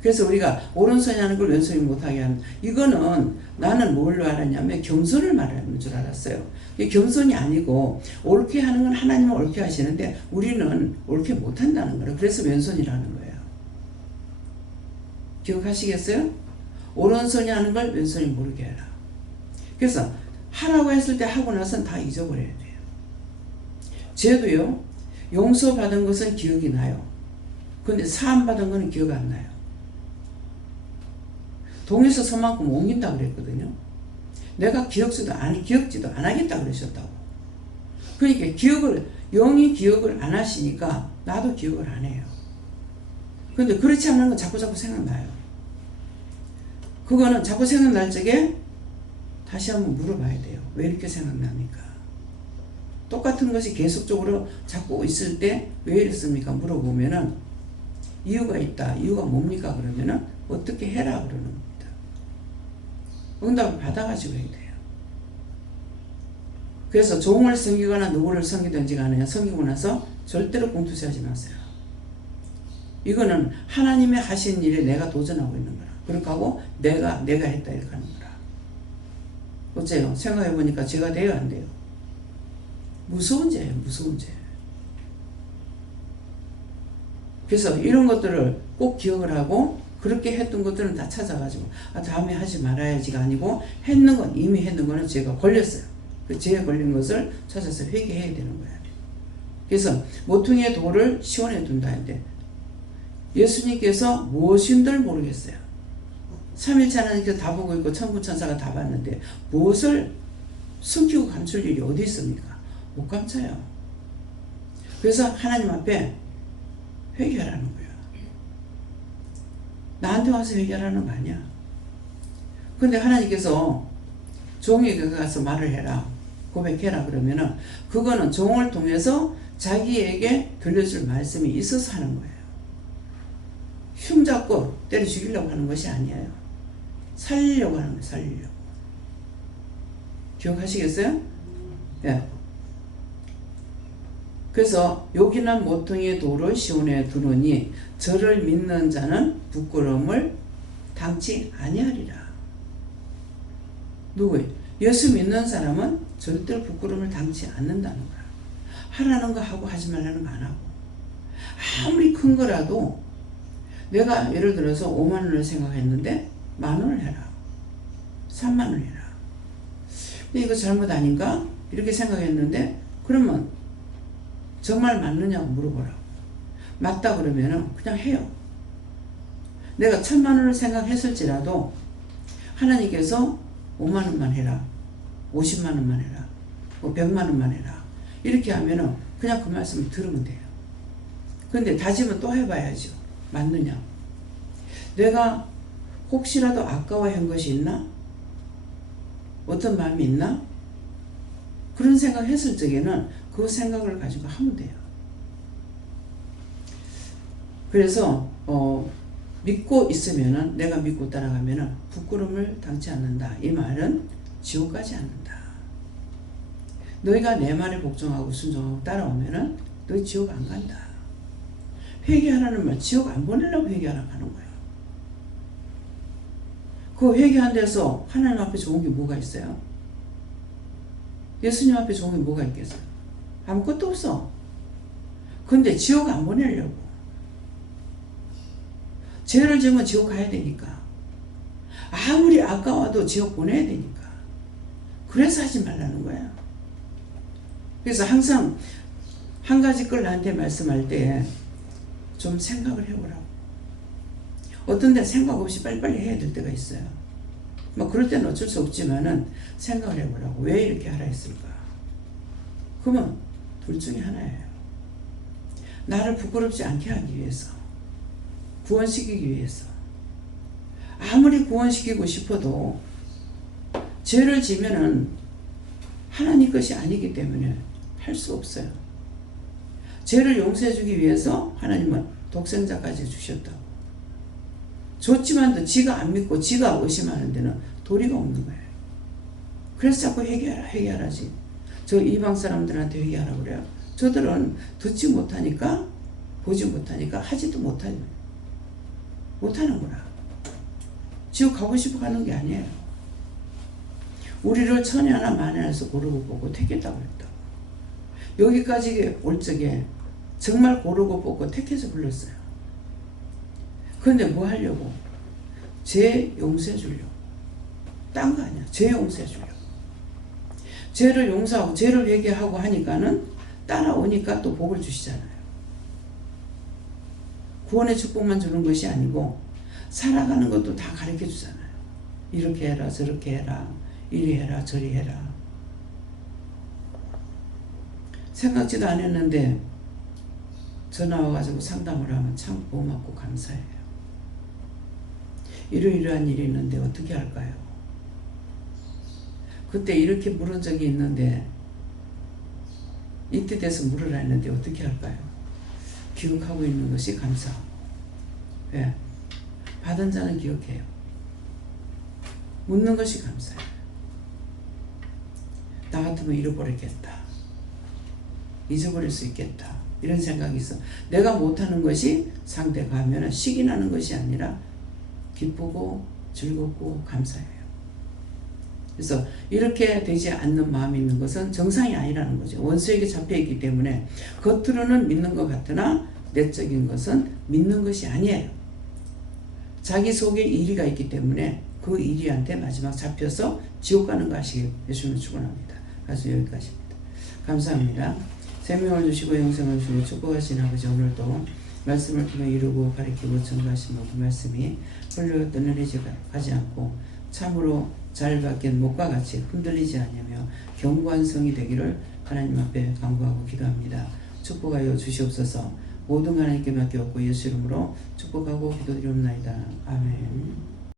그래서 우리가 오른손이 하는 걸 왼손이 못하게 하는, 이거는 나는 뭘로 알았냐면 겸손을 말하는 줄 알았어요. 이게 겸손이 아니고 옳게 하는 건 하나님은 옳게 하시는데 우리는 옳게 못한다는 거예요. 그래서 왼손이라는 거예요. 기억하시겠어요? 오른손이 하는 걸 왼손이 모르게 해라. 그래서 하라고 했을 때 하고 나서는 다 잊어버려야 돼요. 죄도요, 용서받은 것은 기억이 나요. 근데 사함받은 것은 기억 안 나요. 동에서 서만큼 옮긴다 그랬거든요. 내가 기억지도 안 하겠다 그러셨다고. 그러니까 영이 기억을 안 하시니까 나도 기억을 안 해요. 근데 그렇지 않은 건 자꾸 생각나요. 그거는 자꾸 생각날 적에 다시 한번 물어봐야 돼요. 왜 이렇게 생각납니까? 똑같은 것이 계속적으로 자꾸 있을 때 왜 이랬습니까? 물어보면은 이유가 있다. 이유가 뭡니까? 그러면은 어떻게 해라 그러는 겁니다. 응답을 받아가지고 해야 돼요. 그래서 종을 섬기거나 누구를 섬기든지 간에 섬기고 나서 절대로 공투세하지 마세요. 이거는 하나님이 하신 일에 내가 도전하고 있는 거라. 그렇게 하고 내가 했다 이렇게 하는 거라. 어째요? 생각해보니까 죄가 돼요 안 돼요? 무서운 죄예요. 무서운 죄. 그래서 이런 것들을 꼭 기억을 하고 그렇게 했던 것들은 다 찾아가지고 다음에 하지 말아야지가 아니고 이미 했는 거는 죄가 걸렸어요. 그 죄에 걸린 것을 찾아서 회개해야 되는 거예요. 그래서 모퉁이의 돌을 시원해 둔다는데 예수님께서 무엇인들 모르겠어요. 삼일째 하나님께서 다 보고 있고 천군천사가 다 봤는데 무엇을 숨기고 감출 일이 어디 있습니까? 못 감춰요. 그래서 하나님 앞에 회개하라는 거예요. 나한테 와서 회개하라는 거 아니야. 근데 하나님께서 종에게 가서 말을 해라, 고백해라 그러면은 그거는 종을 통해서 자기에게 들려줄 말씀이 있어서 하는 거예요. 흉잡고 때려 죽이려고 하는 것이 아니에요. 살리려고 하는 거예요. 살리려고. 기억하시겠어요? 예. 그래서 여기는 모퉁이의 돌을 시온에 두느니 저를 믿는 자는 부끄러움을 당치 아니하리라. 누구예요? 예수 믿는 사람은 절대로 부끄러움을 당치 않는다는 거야. 하라는 거 하고 하지 말라는 거 안 하고. 아무리 큰 거라도 내가 예를 들어서 5만 원을 생각했는데 10,000원을 해라. 30,000원 해라. 근데 이거 잘못 아닌가? 이렇게 생각했는데 그러면 정말 맞느냐고 물어보라고. 맞다 그러면은 그냥 해요. 내가 1,000,000원을 생각했을지라도 하나님께서 5만 원만 해라. 50만 원만 해라. 100만 원만 해라. 이렇게 하면은 그냥 그 말씀을 들으면 돼요. 근데 다짐은 또 해봐야죠. 맞느냐. 내가 혹시라도 아까워한 것이 있나? 어떤 마음이 있나? 그런 생각했을 적에는 그 생각을 가지고 하면 돼요. 그래서 믿고 있으면은, 내가 믿고 따라가면은 부끄러움을 당치 않는다. 이 말은 지옥 가지 않는다. 너희가 내 말에 복종하고 순종하고 따라오면은 너희 지옥 안 간다. 회개하라는 말, 지옥 안 보내려고 회개하라고 하는 거야. 그 회개한 데서 하나님 앞에 좋은 게 뭐가 있어요? 예수님 앞에 좋은 게 뭐가 있겠어요? 아무것도 없어. 근데 지옥 안 보내려고. 죄를 지으면 지옥 가야 되니까. 아무리 아까워도 지옥 보내야 되니까. 그래서 하지 말라는 거야. 그래서 항상 한 가지 걸 나한테 말씀할 때 좀 생각을 해보라고. 어떤 데 생각 없이 빨리빨리 해야 될 때가 있어요. 뭐 그럴 때는 어쩔 수 없지만은 생각을 해보라고. 왜 이렇게 하라 했을까? 그러면 둘 중에 하나예요. 나를 부끄럽지 않게 하기 위해서, 구원시키기 위해서. 아무리 구원시키고 싶어도 죄를 지면은 하나님 것이 아니기 때문에 할 수 없어요. 죄를 용서해주기 위해서 하나님은 독생자까지 주셨다고. 줬지만도 지가 안 믿고 지가 의심하는 데는 도리가 없는 거예요. 그래서 자꾸 회개하라 회개하라지. 저 이방 사람들한테 회개하라고 그래요. 저들은 듣지 못하니까, 보지 못하니까 하지도 못하는 거라. 지옥 가고 싶어 하는 게 아니에요. 우리를 천에 하나 만에 하나서 고르고 뽑고 택했다고 했다고. 여기까지 올 적에 정말 고르고 뽑고 택해서 불렀어요. 그런데 뭐 하려고? 죄 용서해 주려고. 딴 거 아니야. 죄 용서해 주려고. 죄를 용서하고 죄를 회개하고 하니까는 따라오니까 또 복을 주시잖아요. 구원의 축복만 주는 것이 아니고 살아가는 것도 다 가르쳐 주잖아요. 이렇게 해라 저렇게 해라 이리 해라 저리 해라. 생각지도 안 했는데 전화 와가지고 상담을 하면 참 고맙고 감사해요. 이러이러한 일이 있는데 어떻게 할까요? 그때 이렇게 물은 적이 있는데 이때 돼서 물으라 했는데 어떻게 할까요? 기억하고 있는 것이 감사하고. 예. 받은 자는 기억해요. 묻는 것이 감사해요. 나 같으면 잃어버리겠다. 잊어버릴 수 있겠다. 이런 생각이 있어. 내가 못하는 것이 상대가 하면 식이 나는 것이 아니라 기쁘고 즐겁고 감사해요. 그래서 이렇게 되지 않는 마음이 있는 것은 정상이 아니라는 거죠. 원수에게 잡혀있기 때문에 겉으로는 믿는 것 같으나 내적인 것은 믿는 것이 아니에요. 자기 속에 이리가 있기 때문에 그 이리한테 마지막 잡혀서 지옥 가는 것이 예수님을 축원합니다. 그래서 여기까지입니다. 감사합니다. 생명을 주시고 영생을 주시고 축복하신 아버지, 오늘도 말씀을 통해 이루고 가르치고 전가하신 모든 말씀이 흘려 떠내리지 가지 않고 참으로 잘 박힌 목과 같이 흔들리지 않으며 견고한 성이 되기를 하나님 앞에 간구하고 기도합니다. 축복하여 주시옵소서. 모든 하나님께 맡겨놓고 예수 이름으로 축복하고 기도드리옵나이다. 아멘.